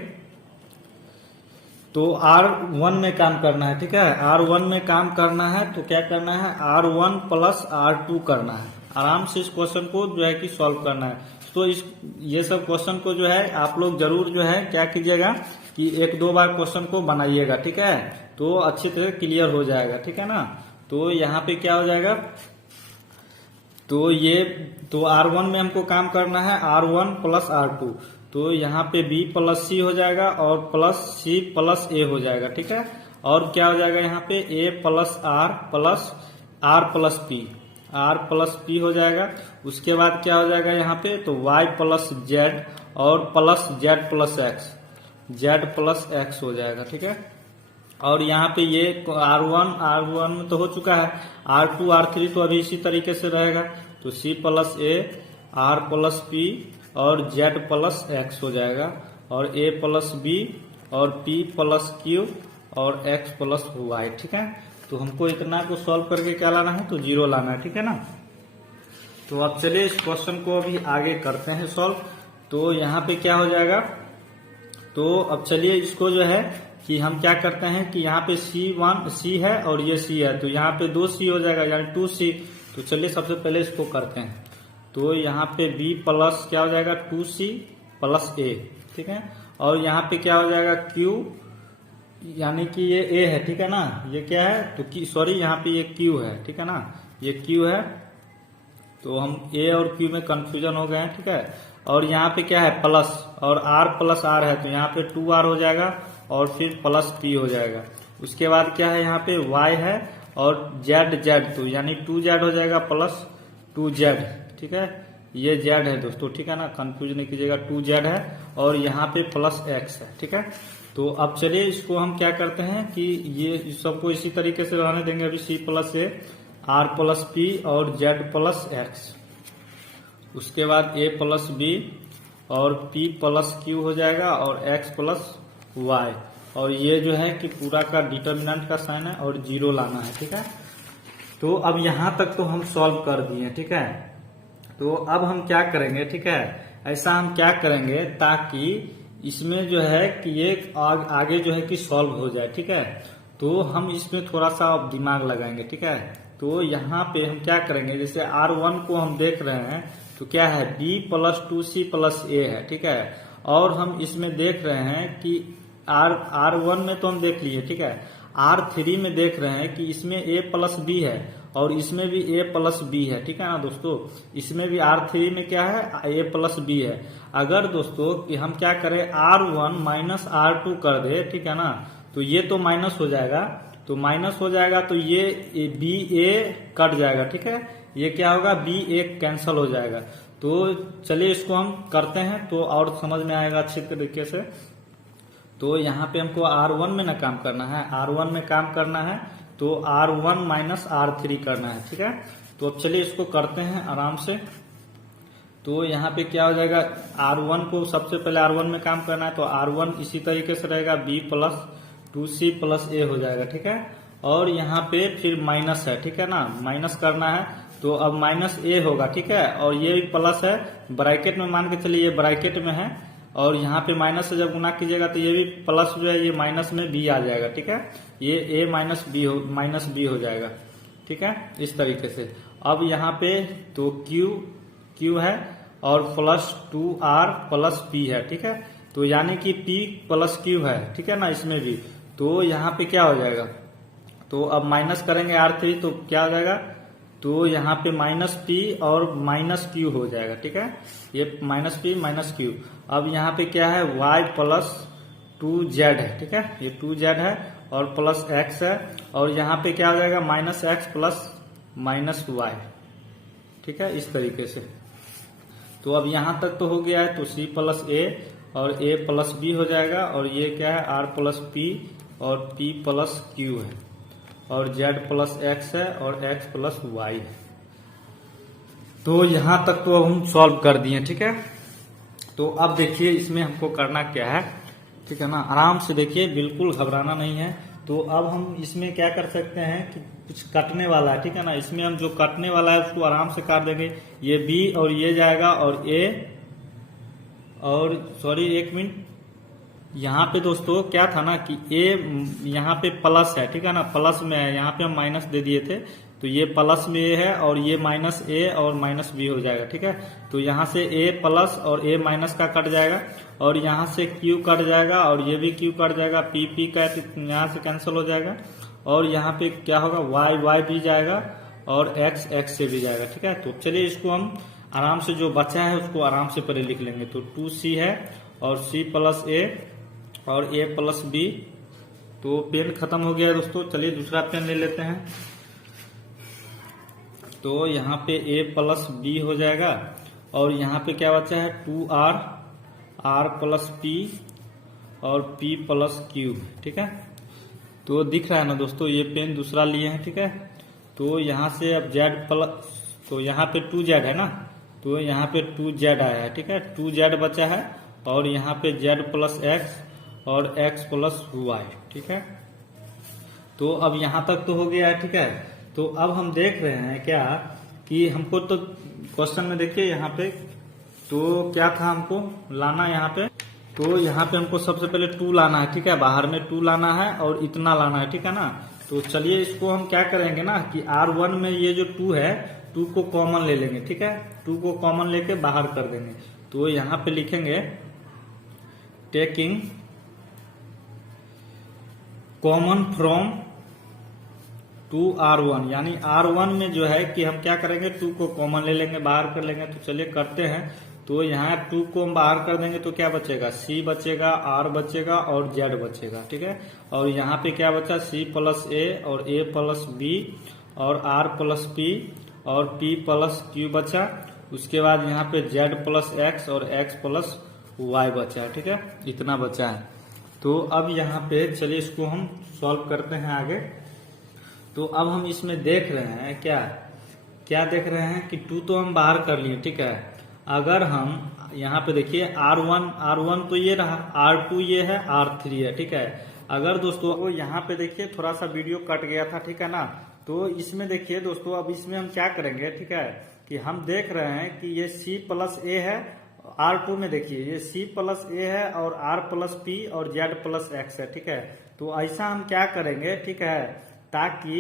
तो R1 में काम करना है, ठीक है। R1 में काम करना है तो क्या करना है, R1 प्लस R2 करना है। आराम से इस क्वेश्चन को जो है कि सॉल्व करना है। तो ये सब क्वेश्चन को जो है आप लोग जरूर जो है क्या कीजिएगा कि 1-2 बार क्वेश्चन को बनाइएगा, ठीक है। तो अच्छी तरह क्लियर हो जाएगा, ठीक है ना। तो यहाँ पे क्या हो जाएगा, तो R1 में हमको काम करना है R1 प्लस R2, तो यहाँ पे B प्लस C हो जाएगा और प्लस C प्लस A हो जाएगा, ठीक है। और क्या हो जाएगा यहाँ पे ए प्लस आर प्लस पी हो जाएगा। उसके बाद क्या हो जाएगा यहाँ पे, तो वाई प्लस जेड और प्लस जेड प्लस एक्स हो जाएगा, ठीक है। और यहाँ पे ये R1 में तो हो चुका है, R2 R3 तो अभी इसी तरीके से रहेगा, तो C प्लस ए R प्लस पी और Z प्लस एक्स हो जाएगा, और A प्लस बी और P प्लस क्यू और X प्लस वाई, ठीक है। तो हमको इतना को सॉल्व करके क्या लाना है, तो 0 लाना है, ठीक है ना। तो अब चलिए इस क्वेश्चन को अभी आगे करते हैं सॉल्व। तो यहाँ पे क्या हो जाएगा, तो अब चलिए इसको जो है कि हम क्या करते हैं कि यहाँ पे C है और ये C है, तो यहाँ पे 2C हो जाएगा यानी 2C। तो चलिए सबसे पहले इसको करते हैं। तो यहाँ पे B प्लस क्या हो जाएगा 2C प्लस A, ठीक है। और यहाँ पे क्या हो जाएगा Q, यानी कि ये A है, ठीक है ना, ये क्या है, तो सॉरी यहाँ पे ये Q है, ठीक है ना, ये Q है। तो हम A और Q में कंफ्यूजन हो गए हैं, ठीक है। और यहाँ पे क्या है प्लस, और R प्लस R है, तो यहाँ पे 2R हो जाएगा और फिर प्लस P हो जाएगा। उसके बाद क्या है यहाँ पे Y है और Z, तो यानी 2Z हो जाएगा प्लस 2Z, ठीक है। ये Z है दोस्तों, ठीक है ना, कंफ्यूज नहीं कीजिएगा, 2Z है और यहाँ पे प्लस X है, ठीक है। तो अब चलिए इसको हम क्या करते हैं कि ये सबको इसी तरीके से रहने देंगे अभी, C प्लस ए R प्लस पी और Z प्लस एक्स। उसके बाद A प्लस बी और P प्लस क्यू हो जाएगा और X प्लस वाई, और ये जो है कि पूरा का डिटर्मिनेंट का साइन है और 0 लाना है, ठीक है। तो अब यहाँ तक तो हम सॉल्व कर दिए, ठीक है। तो अब हम क्या करेंगे, ठीक है, ऐसा हम क्या करेंगे ताकि इसमें जो है कि ये आगे जो है कि सॉल्व हो जाए, ठीक है। तो हम इसमें थोड़ा सा दिमाग लगाएंगे, ठीक है। तो यहाँ पे हम क्या करेंगे, जैसे R1 को हम देख रहे हैं तो क्या है B plus 2C plus A है, ठीक है। और हम इसमें देख रहे हैं कि R1 में तो हम देख लिए, ठीक है। R3 में देख रहे हैं कि इसमें A प्लस B है और इसमें भी A प्लस B है, ठीक है ना दोस्तों। इसमें भी R3 में क्या है A प्लस B है। अगर दोस्तों कि हम क्या करें R1 माइनस R2 कर दे, ठीक है ना, तो ये तो माइनस हो जाएगा, तो माइनस हो जाएगा तो ये BA कट जाएगा, ठीक है। ये क्या होगा BA कैंसल हो जाएगा। तो चलिए इसको हम करते हैं तो और समझ में आएगा अच्छी तरीके से। तो यहाँ पे हमको R1 में ना काम करना है, R1 में काम करना है तो R1 माइनस R3 करना है, ठीक है। तो अब चलिए इसको करते हैं आराम से। तो यहाँ पे क्या हो जाएगा, R1 को सबसे पहले R1 में काम करना है, तो R1 इसी तरीके से रहेगा B plus 2C plus A हो जाएगा, ठीक है। और यहाँ पे फिर माइनस है, ठीक है ना, माइनस करना है तो अब माइनस A होगा, ठीक है। और ये भी प्लस है, ब्रैकेट में मान के चलिए ये ब्रैकेट में है, और यहाँ पे माइनस से जब गुना कीजिएगा तो ये भी प्लस जो है ये माइनस में B आ जाएगा, ठीक है। ये A माइनस B हो जाएगा, ठीक है, इस तरीके से। अब यहाँ पे तो Q है और प्लस 2R प्लस P है, ठीक है। तो यानी कि P प्लस Q है, ठीक है ना, इसमें भी। तो यहाँ पे क्या हो जाएगा, तो अब माइनस करेंगे R3 तो क्या हो जाएगा, तो यहाँ पे माइनस P और माइनस Q हो जाएगा, ठीक है। ये माइनस P माइनस Q। अब यहाँ पे क्या है Y प्लस 2Z है, ठीक है, ये 2Z है और प्लस X है, और यहाँ पे क्या हो जाएगा minus X plus minus Y, ठीक है, इस तरीके से। तो अब यहाँ तक तो हो गया है, तो C प्लस A और A प्लस B हो जाएगा, और ये क्या है R प्लस P और P प्लस Q है, और Z प्लस X है और X प्लस Y है। तो यहाँ तक तो हम सॉल्व कर दिए, ठीक है। तो अब देखिए इसमें हमको करना क्या है, ठीक है ना, आराम से देखिए, बिल्कुल घबराना नहीं है। तो अब हम इसमें क्या कर सकते हैं कि कुछ कटने वाला है, ठीक है ना, इसमें हम जो कटने वाला है उसको आराम से काट देंगे। ये B और ये जाएगा और A, और सॉरी एक मिनट, यहाँ पे दोस्तों क्या था ना कि A यहाँ पे प्लस है, ठीक है ना, प्लस में है, यहाँ पे हम माइनस दे दिए थे, तो ये प्लस में A है और ये माइनस A और माइनस B हो जाएगा, ठीक है। तो यहाँ से A प्लस और A माइनस का कट जाएगा, और यहाँ से Q कट जाएगा और ये भी Q कट जाएगा, P का यहाँ से कैंसिल हो जाएगा, और यहाँ पे क्या होगा Y भी जाएगा और X से भी जाएगा, ठीक है। तो चलिए इसको हम आराम से जो बचा है उसको आराम से पहले लिख लेंगे। तो 2C है और C प्लस A और A प्लस B तो पेन खत्म हो गया है दोस्तों, चलिए दूसरा पेन ले लेते हैं। तो यहाँ पे a प्लस बी हो जाएगा और यहाँ पे क्या बचा है 2r, r प्लस p और p प्लस q, ठीक है। तो दिख रहा है ना दोस्तों, ये पेन दूसरा लिए हैं, ठीक है। तो यहाँ से अब z प्लस, तो यहाँ पे 2z है ना, तो यहाँ पे 2z आया है, ठीक है। 2z बचा है और यहाँ पे z प्लस x और x प्लस y, ठीक है। तो अब यहाँ तक तो हो गया है, ठीक है। तो अब हम देख रहे हैं क्या कि हमको तो क्वेश्चन में देखिए यहाँ पे तो क्या था हमको लाना यहाँ पे, तो यहाँ पे हमको सबसे पहले 2 लाना है, ठीक है। बाहर में 2 लाना है और इतना लाना है, ठीक है ना। तो चलिए इसको हम क्या करेंगे ना कि R1 में ये जो 2 है 2 को कॉमन ले लेंगे, ठीक है। 2 को कॉमन लेके बाहर कर देंगे। तो यहाँ पे लिखेंगे टेकिंग कॉमन फ्रॉम 2R1, यानी R1 में जो है कि हम क्या करेंगे 2 को कॉमन ले लेंगे, बाहर कर लेंगे। तो चलिए करते हैं। तो यहाँ 2 को हम बाहर कर देंगे तो क्या बचेगा, C बचेगा, R बचेगा और Z बचेगा, ठीक है। और यहाँ पे क्या बचा C प्लस A और A प्लस B और R प्लस P और P प्लस Q बचा। उसके बाद यहाँ पे Z प्लस X और X प्लस Y बचा है, ठीक है। इतना बचा है। तो अब यहाँ पे चलिए इसको हम सॉल्व करते हैं आगे। तो अब हम इसमें देख रहे हैं क्या क्या देख रहे हैं कि 2 तो हम बाहर कर लिए, ठीक है। अगर हम यहाँ पे देखिए R1 तो ये रहा, R2 ये है, R3 है, ठीक है। अगर दोस्तों वो यहाँ पे देखिए थोड़ा सा वीडियो कट गया था, ठीक है ना। तो इसमें देखिए दोस्तों अब इसमें हम क्या करेंगे, ठीक है, कि हम देख रहे हैं कि ये C प्लस A है, R2 में देखिए ये C प्लस A है और R प्लस P और Z प्लस X है, ठीक है। तो ऐसा हम क्या करेंगे, ठीक है, ताकि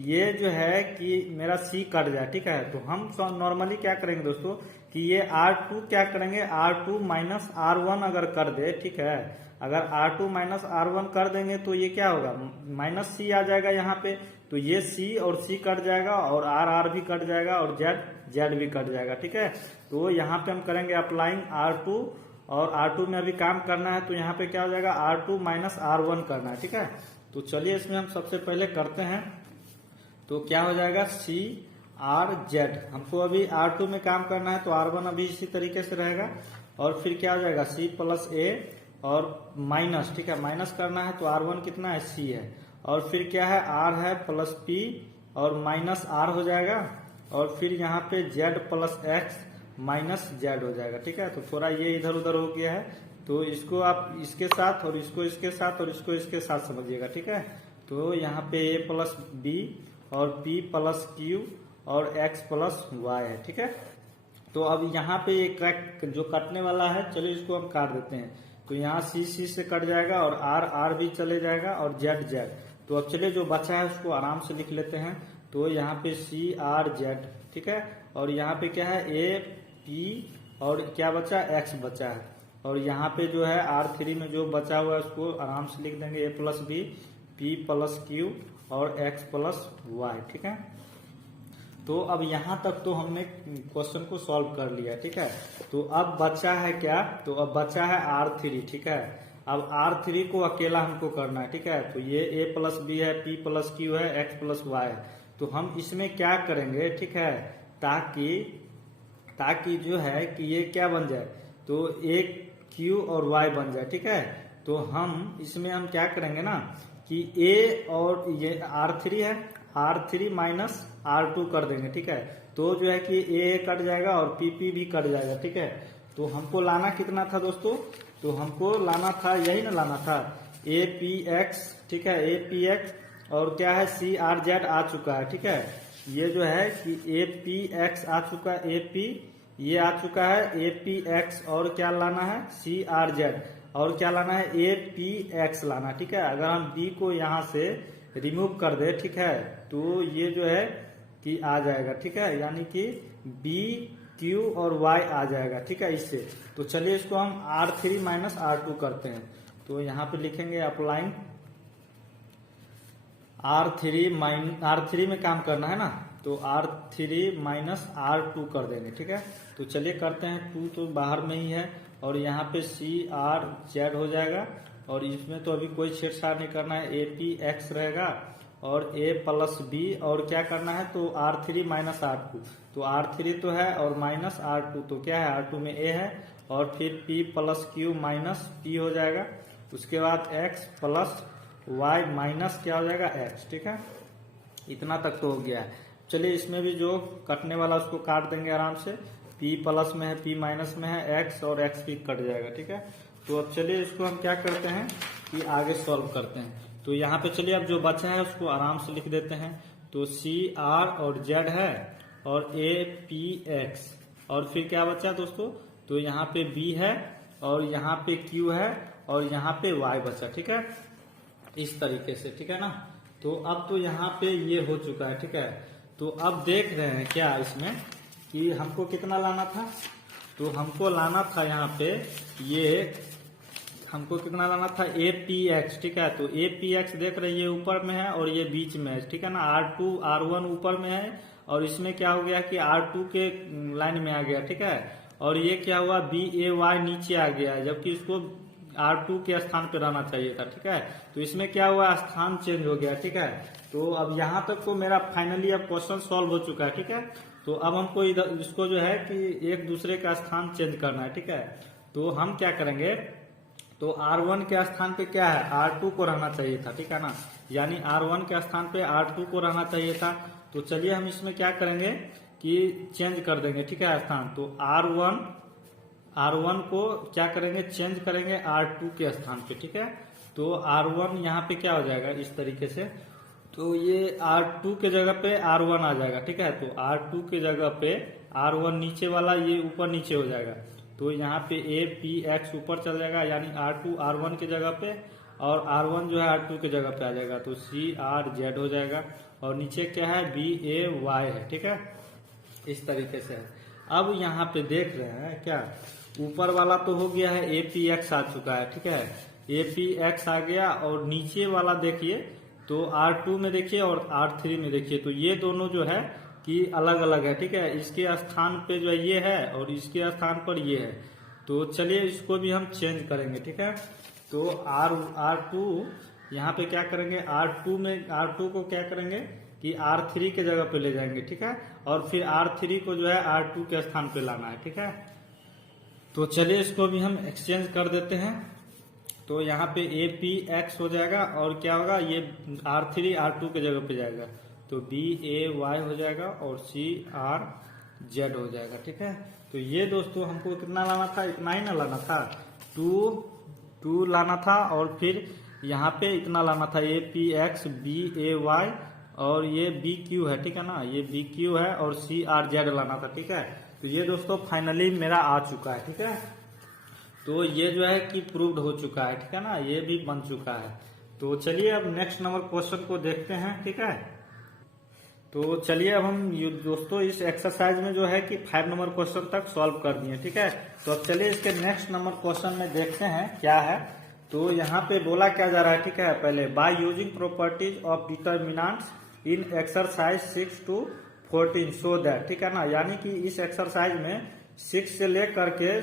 ये जो है कि मेरा C कट जाए, ठीक है। तो हम नॉर्मली क्या करेंगे दोस्तों कि ये R2 क्या करेंगे, R2 माइनस R1 अगर कर दे, ठीक है। अगर R2 माइनस R1 कर देंगे तो ये क्या होगा, माइनस C आ जाएगा यहाँ पे। तो ये C और C कट जाएगा और R भी कट जाएगा और Z भी कट जाएगा, ठीक है। तो यहाँ पे हम करेंगे अप्लाइंग R2 और R2 में अभी काम करना है। तो यहाँ पे क्या हो जाएगा R2 माइनस R1 करना है, ठीक है। तो चलिए इसमें हम सबसे पहले करते हैं। तो क्या हो जाएगा C R Z, हमको अभी R2 में काम करना है तो R1 अभी इसी तरीके से रहेगा। और फिर क्या हो जाएगा C प्लस A और माइनस, ठीक है, माइनस करना है तो R1 कितना है C है। और फिर क्या है R है प्लस P और माइनस R हो जाएगा। और फिर यहाँ पे Z plus X minus Z हो जाएगा, ठीक है। तो थोड़ा ये इधर उधर हो गया है, तो इसको आप इसके साथ और इसको इसके साथ और इसको इसके साथ समझिएगा, ठीक है। तो यहाँ पे A प्लस B और P प्लस Q और X प्लस Y है, ठीक है। तो अब यहाँ पे एक जो कटने वाला है, चलिए इसको हम काट देते हैं। तो यहाँ C से कट जाएगा और R भी चले जाएगा और Z। तो अब चलिए जो बचा है उसको आराम से लिख लेते हैं। तो यहाँ पे C R Z, ठीक है। और यहाँ पे क्या है A P और क्या बचा X बचा है। और यहाँ पे जो है R3 में जो बचा हुआ है उसको आराम से लिख देंगे A plus B, P plus Q और X प्लस Y, ठीक है। तो अब यहाँ तक तो हमने क्वेश्चन को सॉल्व कर लिया, ठीक है। तो अब बचा है क्या, तो अब बचा है R3, ठीक है। अब R3 को अकेला हमको करना है, ठीक है। तो ये A प्लस B है, P प्लस Q है, X प्लस Y है। तो हम इसमें क्या करेंगे, ठीक है, ताकि जो है कि ये क्या बन जाए, तो एक Q और Y बन जाए, ठीक है। तो हम इसमें हम क्या करेंगे ना कि A और ये R3 है, R3 माइनस R2 कर देंगे, ठीक है। तो जो है कि A कट जाएगा और PP भी कट जाएगा, ठीक है। तो हमको लाना कितना था दोस्तों, तो हमको लाना था यही ना, लाना था APX, ठीक है, APX और क्या है CRZ आ चुका है, ठीक है। ये जो है कि APX आ चुका है, AP ये आ चुका है APX और क्या लाना है CRZ और क्या लाना है APX लाना, ठीक है। अगर हम B को यहाँ से रिमूव कर दे, ठीक है, तो ये जो है कि आ जाएगा, ठीक है, यानी कि B Q और Y आ जाएगा, ठीक है, इससे। तो चलिए इसको हम R3 माइनस R2 करते हैं। तो यहाँ पे लिखेंगे अप्लाइंग R3 में काम करना है ना, तो R3 माइनस R2 कर देंगे, ठीक है। तो चलिए करते हैं। 2 तो बाहर में ही है और यहाँ पे CRZ हो जाएगा और इसमें तो अभी कोई छेड़छाड़ नहीं करना है, ए पी एक्स रहेगा और ए प्लस बी और क्या करना है तो R3 माइनस R2, तो R3 तो है और माइनस R2, तो क्या है R2 में ए है और फिर P plus Q minus P हो जाएगा, उसके बाद x प्लस वाई माइनस क्या हो जाएगा x। ठीक है, इतना तक तो हो गया है। चलिए इसमें भी जो कटने वाला उसको काट देंगे आराम से, P प्लस में है P माइनस में है x और x भी कट जाएगा। ठीक है, तो अब चलिए इसको हम क्या करते हैं कि आगे सॉल्व करते हैं। तो यहाँ पे चलिए अब जो बचा है उसको आराम से लिख देते हैं। तो C R और Z है और A P X और फिर क्या बचा दोस्तों, तो यहाँ पे B है और यहाँ पे Q है और यहाँ पे Y बचा। ठीक है, इस तरीके से। ठीक है ना, तो अब तो यहाँ पे ये हो चुका है। ठीक है, तो अब देख रहे हैं क्या इसमें कि हमको कितना लाना था, तो हमको लाना था यहाँ पे ये हमको कितना लाना था ए पी एक्स। ठीक है, तो ए पी एक्स देख रहे हैं ये ऊपर में है और ये बीच में है। ठीक है ना, R2 R1 ऊपर में है और इसमें क्या हो गया कि R2 के लाइन में आ गया। ठीक है, और ये क्या हुआ बी ए वाई नीचे आ गया है, जबकि इसको R2 के स्थान पे रहना चाहिए था। ठीक है, तो इसमें क्या हुआ स्थान चेंज हो गया। ठीक है, तो अब यहाँ तक तो मेरा फाइनली अब क्वेश्चन सॉल्व हो चुका है। ठीक है, तो अब हमको इधर इसको जो है कि एक दूसरे का स्थान चेंज करना है। ठीक है, तो हम क्या करेंगे, तो R1 के स्थान पे क्या है R2 को रहना चाहिए था। ठीक है ना, यानी R1 के स्थान पे R2 को रहना चाहिए था। तो चलिए हम इसमें क्या करेंगे कि चेंज कर देंगे। ठीक है, स्थान तो R1 को क्या करेंगे चेंज करेंगे R2 के स्थान पे। ठीक है, तो R1 यहाँ पे क्या हो जाएगा इस तरीके से, तो ये R2 के जगह पे R1 आ जाएगा। ठीक है, तो R2 के जगह पे R1 नीचे वाला ये ऊपर नीचे हो जाएगा, तो यहाँ पे ए पी एक्स ऊपर चल जाएगा, यानी R2 R1 के जगह पे और R1 जो है R2 के जगह पे आ जाएगा, तो C R Z हो जाएगा और नीचे क्या है B A Y है। ठीक है, इस तरीके से है। अब यहाँ पे देख रहे हैं क्या ऊपर वाला तो हो गया है ए पी एक्स आ चुका है। ठीक है, ए पी एक्स आ गया और नीचे वाला देखिए तो R2 में देखिए और R3 में देखिए, तो ये दोनों जो है कि अलग अलग है। ठीक है, इसके स्थान पे जो है ये है और इसके स्थान पर ये है, तो चलिए इसको भी हम चेंज करेंगे। ठीक है, तो R2 यहाँ पे क्या करेंगे R2 को क्या करेंगे कि R3 के जगह पे ले जाएंगे। ठीक है, और फिर R3 को जो है R2 के स्थान पे लाना है। ठीक है, तो चलिए इसको भी हम एक्सचेंज कर देते हैं। तो यहाँ पे ए पी एक्स हो जाएगा और क्या होगा ये R3 R2 के जगह पे जाएगा, तो B A Y हो जाएगा और C R Z हो जाएगा। ठीक है, तो ये दोस्तों हमको कितना लाना था, इतना ही ना लाना था, 2 लाना था और फिर यहाँ पे इतना लाना था A P x B A Y और ये B Q है। ठीक है ना, ये B Q है और C R Z लाना था। ठीक है, तो ये दोस्तों फाइनली मेरा आ चुका है। ठीक है, तो ये जो है कि प्रूव्ड हो चुका है। ठीक है ना, ये भी बन चुका है। तो चलिए अब नेक्स्ट नंबर क्वेश्चन को देखते हैं। ठीक है, तो चलिए अब हम दोस्तों इस एक्सरसाइज में जो है कि 5 नंबर क्वेश्चन तक सॉल्व कर दिए। ठीक है, तो अब चलिए इसके नेक्स्ट नंबर क्वेश्चन में देखते हैं क्या है। तो यहाँ पे बोला क्या जा रहा है, ठीक है, पहले by using properties of determinants in exercise 6 to 14 so that, ठीक है ना, यानी कि इस एक्सरसाइज में 6 से लेकर के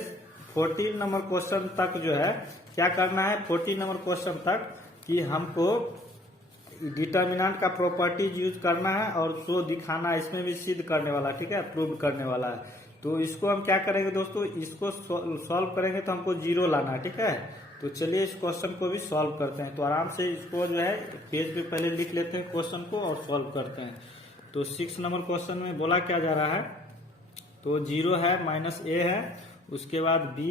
14 नंबर क्वेश्चन तक जो है क्या करना है, 14 नंबर क्वेश्चन तक कि हमको डिटर्मिनेंट का प्रॉपर्टीज यूज करना है और सो दिखाना है, इसमें भी सिद्ध करने वाला, ठीक है, प्रूव करने वाला है। तो इसको हम क्या करेंगे दोस्तों, इसको सॉल्व करेंगे तो हमको 0 लाना है, ठीक है। तो चलिए इस क्वेश्चन को भी सॉल्व करते हैं। तो आराम से इसको जो है पेज पे पहले लिख लेते हैं क्वेश्चन को और सॉल्व करते हैं। तो 6 नंबर क्वेश्चन में बोला क्या जा रहा है, तो 0 है, -a है, उसके बाद b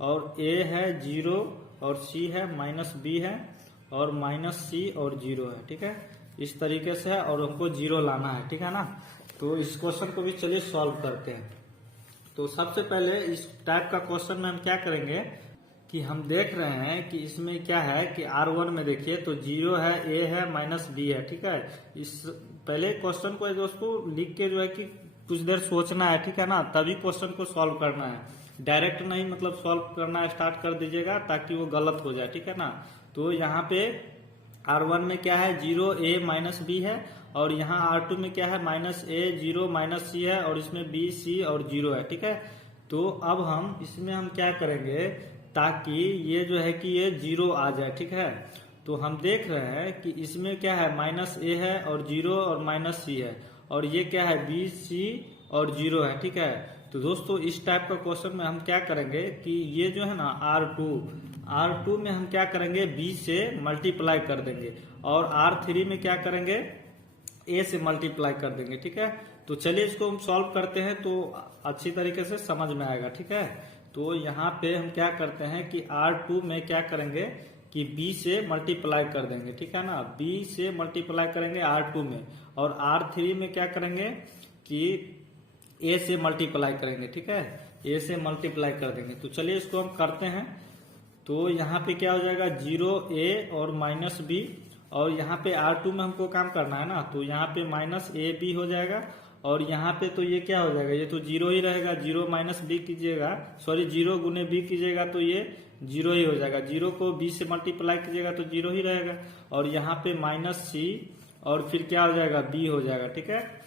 और a है 0 और c है, -b है और -c और 0 है, ठीक है, इस तरीके से है और हमको 0 लाना है, ठीक है ना। तो इस क्वेश्चन को भी चलिए सॉल्व करते हैं। तो सबसे पहले इस टाइप का क्वेश्चन में हम क्या करेंगे कि हम देख रहे हैं कि इसमें क्या है कि R1 में देखिए तो 0 है, a है, -b है, ठीक है। इस पहले क्वेश्चन को दोस्तों लिख के जो है कि कुछ देर सोचना है, ठीक है ना, तभी क्वेश्चन को सॉल्व करना है। डायरेक्ट नहीं, मतलब सॉल्व करना स्टार्ट कर दीजिएगा ताकि वो गलत हो जाए, ठीक है ना। तो यहाँ पे R1 में क्या है 0 a -b है और यहाँ R2 में क्या है -a 0 -c है और इसमें b c और 0 है, ठीक है। तो अब हम इसमें हम क्या करेंगे ताकि ये जो है कि ये 0 आ जाए। ठीक है, तो हम देख रहे हैं कि इसमें क्या है, -a है और 0 और -c है, और ये क्या है, b c और 0 है। ठीक है, तो दोस्तों इस टाइप का क्वेश्चन में हम क्या करेंगे कि ये जो है ना R2 में हम क्या करेंगे, b से मल्टीप्लाई कर देंगे, और R3 में क्या करेंगे, a से मल्टीप्लाई कर देंगे। ठीक है, तो चलिए इसको हम सॉल्व करते हैं तो अच्छी तरीके से समझ में आएगा। ठीक है, तो यहाँ पे हम क्या करते हैं कि R2 में क्या करेंगे कि b से मल्टीप्लाई कर देंगे। ठीक है ना, b से मल्टीप्लाई करेंगे R2 में, और R3 में क्या करेंगे कि a से मल्टीप्लाई करेंगे। ठीक है, a से मल्टीप्लाई कर देंगे। तो चलिए इसको हम करते हैं। तो यहाँ पे क्या हो जाएगा, 0a और -b, और यहाँ पे R2 में हमको काम करना है ना, तो यहाँ पे -ab हो जाएगा, और यहाँ पे तो ये क्या हो जाएगा, ये तो 0 ही रहेगा। 0 -b कीजिएगा, सॉरी 0 गुने b कीजिएगा तो ये 0 ही हो जाएगा। 0 को b से मल्टीप्लाई कीजिएगा तो 0 ही रहेगा, और यहाँ पे -c और फिर क्या हो जाएगा, b हो जाएगा। ठीक है,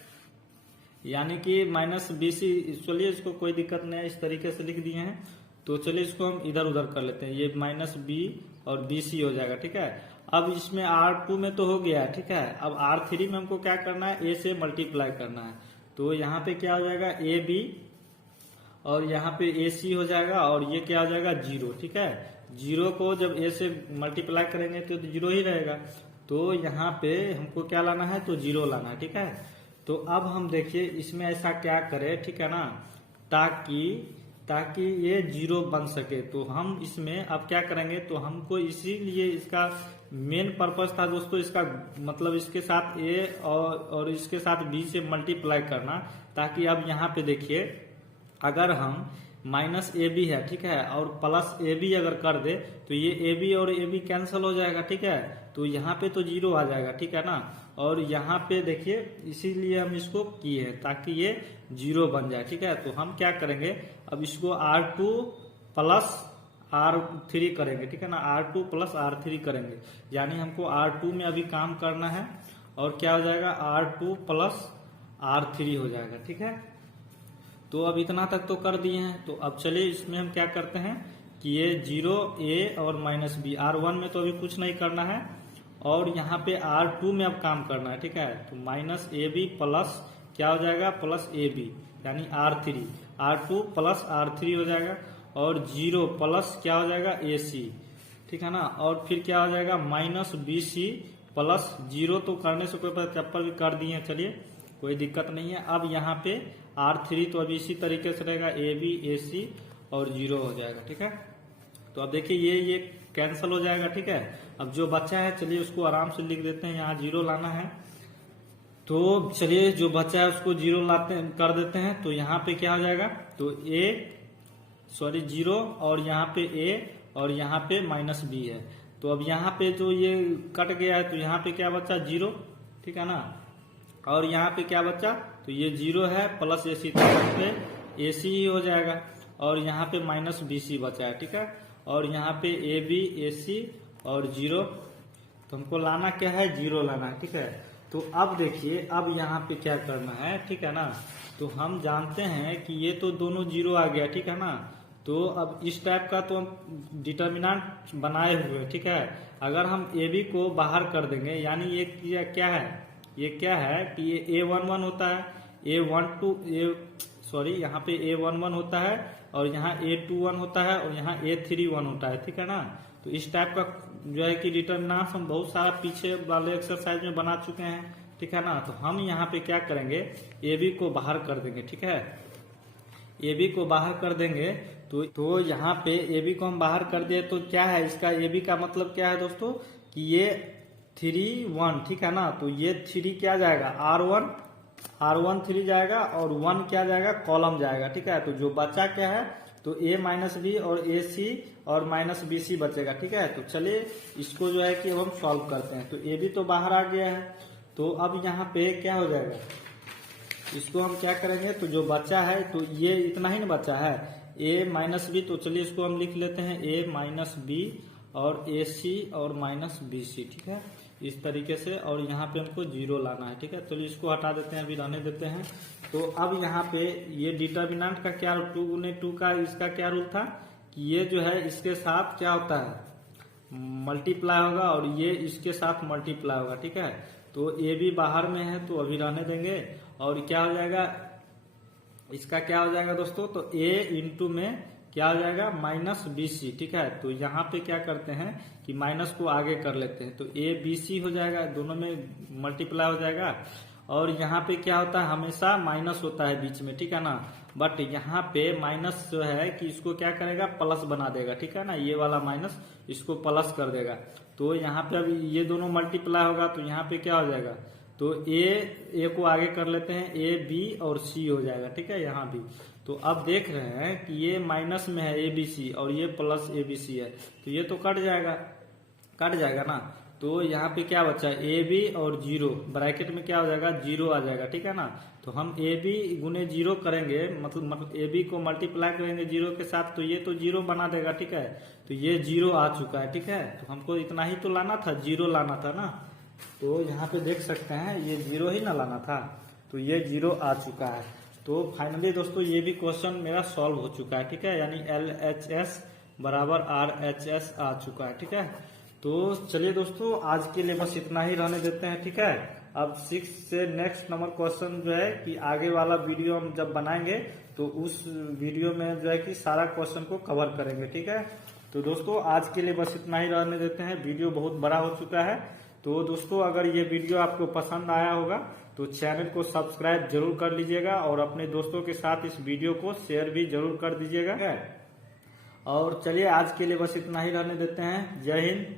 यानी कि -bc। चलिए इसको कोई दिक्कत नहीं है, इस तरीके से लिख दिए हैं। तो चलिए इसको हम इधर उधर कर लेते हैं, ये -b और bc हो जाएगा। ठीक है, अब इसमें R2 में तो हो गया है। ठीक है, अब R3 में हमको क्या करना है, a से मल्टीप्लाई करना है। तो यहाँ पे क्या हो जाएगा, ab, और यहाँ पे ac हो जाएगा, और ये क्या हो जाएगा, 0। ठीक है, 0 को जब a से मल्टीप्लाई करेंगे तो 0 ही रहेगा। तो यहाँ पे हमको क्या लाना है, तो 0 लाना है। ठीक है, तो अब हम देखिए इसमें ऐसा क्या करें, ठीक है ना, ताकि ये 0 बन सके। तो हम इसमें अब क्या करेंगे, तो हमको इसीलिए इसका मेन पर्पस था दोस्तों, इसका मतलब इसके साथ a और इसके साथ b से मल्टीप्लाई करना, ताकि अब यहाँ पे देखिए अगर हम -ab है, ठीक है, और +ab अगर कर दे तो ये ab और ab कैंसिल हो जाएगा। ठीक है, तो यहाँ पे तो 0 आ जाएगा। ठीक है ना, और यहाँ पे देखिए इसीलिए हम इसको किए हैं ताकि ये 0 बन जाए। ठीक है, तो हम क्या करेंगे, अब इसको R2 + R3 करेंगे। ठीक है ना, R2 + R3 करेंगे, यानी हमको R2 में अभी काम करना है, और क्या हो जाएगा, R2 + R3 हो जाएगा। ठीक है, तो अब इतना तक तो कर दिए हैं। तो अब चलिए इसमें हम क्या करते हैं कि ये 0a और -b, R1 में तो अभी कुछ नहीं करना है, और यहाँ पे R2 में अब काम करना है। ठीक है, तो -ab प्लस क्या हो जाएगा, +ab, यानी R2 + R3 हो जाएगा, और 0 प्लस क्या हो जाएगा, ac। ठीक है ना, और फिर क्या हो जाएगा, -bc + 0 तो करने से कोई चप्पल भी कर दिए, चलिए कोई दिक्कत नहीं है। अब यहाँ पे R3 तो अभी इसी तरीके से रहेगा, ab ac और 0 हो जाएगा। ठीक है, तो अब देखिए ये कैंसिल हो जाएगा। ठीक है, अब जो बच्चा है चलिए उसको आराम से लिख देते हैं, यहाँ 0 लाना है। तो चलिए जो बच्चा है उसको 0 कर देते हैं। तो यहाँ पे क्या हो जाएगा, तो 0 और यहाँ पे a और यहाँ पे -b है। तो अब यहाँ पे जो ये कट गया है तो यहाँ पे क्या बचा, 0। ठीक है ना, और यहाँ पे क्या बचा, तो ये 0 है + ac, तो पे ac ही हो जाएगा, और यहाँ पे -bc बचा है। ठीक है, और यहाँ पे ab ac और 0, तो हमको लाना क्या है, 0 लाना है। ठीक है, तो अब देखिए अब यहाँ पे क्या करना है। ठीक है ना, तो हम जानते हैं कि ये तो दोनों 0 आ गया। ठीक है ना, तो अब इस टाइप का तो हम डिटर्मिनेंट बनाए हुए। ठीक है, अगर हम ab को बाहर कर देंगे, यानी ये क्या है, ये क्या है कि ये a11 होता है, यहाँ पे a11 होता है, और यहाँ a21 होता है, और यहाँ a31 होता है। ठीक है ना, तो इस टाइप का जो है कि डिटर्मिनेंट हम बहुत सारा पीछे वाले एक्सरसाइज में बना चुके हैं। ठीक है ना, तो हम यहाँ पे क्या करेंगे, ab को बाहर कर देंगे। ठीक है, ab को बाहर कर देंगे, तो यहाँ पे ab को हम बाहर कर दिए, तो क्या है इसका ab का मतलब क्या है दोस्तों, कि ये 3 1। ठीक है ना, तो ये 3 क्या जाएगा, R1 3 जाएगा, और 1 क्या जाएगा, कॉलम जाएगा। ठीक है, तो जो बचा क्या है, तो a -b और ac और -bc बचेगा। ठीक है, तो चलिए इसको जो है कि अब हम सॉल्व करते हैं। तो ab तो बाहर आ गया है, तो अब यहाँ पे क्या हो जाएगा, इसको हम क्या करेंगे, तो जो बचा है तो ये इतना ही ना बचा है, a -b, तो चलिए इसको हम लिख लेते हैं a -b और ac और -bc। ठीक है, इस तरीके से, और यहाँ पे हमको 0 लाना है। ठीक है, चलिए इसको हटा देते हैं, अभी रहने देते हैं। तो अब यहाँ पे ये डिटर्मिनेंट का क्या, 2 × 2 का इसका क्या रूल था कि ये जो है इसके साथ क्या होता है मल्टीप्लाई होगा और ये इसके साथ मल्टीप्लाई होगा, ठीक है। तो ए भी बाहर में है तो अभी रहने देंगे, और क्या हो जाएगा इसका क्या हो जाएगा दोस्तों, तो ए इंटू में क्या हो जाएगा माइनस बी सी, ठीक है। तो यहाँ पे क्या करते हैं कि माइनस को आगे कर लेते हैं, तो ए बी सी हो जाएगा, दोनों में मल्टीप्लाई हो जाएगा। और यहाँ पे क्या होता है हमेशा माइनस होता है बीच में, ठीक है ना, बट यहाँ पे माइनस जो है कि इसको क्या करेगा प्लस बना देगा, ठीक है ना, ये वाला माइनस इसको प्लस कर देगा। तो यहाँ पे अब ये दोनों मल्टीप्लाई होगा तो यहाँ पे क्या हो जाएगा, तो ए को आगे कर लेते हैं, ए बी और सी हो जाएगा, ठीक है यहाँ भी। तो अब देख रहे हैं कि ये माइनस में है ए बी सी और ये प्लस ए बी सी है, तो ये तो कट जाएगा ना। तो यहाँ पे क्या बचा ए बी और जीरो, ब्रैकेट में क्या हो जाएगा जीरो आ जाएगा, ठीक है ना। तो हम ए बी गुने जीरो करेंगे, मतलब ए बी को मल्टीप्लाई करेंगे जीरो के साथ, तो ये तो जीरो बना देगा, ठीक है। तो ये जीरो आ चुका है, ठीक है। तो हमको इतना ही तो लाना था, जीरो लाना था ना। तो यहाँ पे देख सकते हैं ये जीरो ही ना लाना था, तो ये जीरो आ चुका है। तो फाइनली दोस्तों ये भी क्वेश्चन मेरा सॉल्व हो चुका है, ठीक है, यानी LHS बराबर RHS आ चुका है, ठीक है। तो चलिए दोस्तों आज के लिए बस इतना ही रहने देते हैं, ठीक है। अब 6 से नेक्स्ट नंबर क्वेश्चन जो है कि आगे वाला वीडियो हम जब बनाएंगे तो उस वीडियो में जो है कि सारा क्वेश्चन को कवर करेंगे, ठीक है। तो दोस्तों आज के लिए बस इतना ही रहने देते हैं, वीडियो बहुत बड़ा हो चुका है। तो दोस्तों अगर ये वीडियो आपको पसंद आया होगा तो चैनल को सब्सक्राइब जरूर कर लीजिएगा और अपने दोस्तों के साथ इस वीडियो को शेयर भी जरूर कर दीजिएगा। और चलिए आज के लिए बस इतना ही रहने देते हैं। जय हिंद।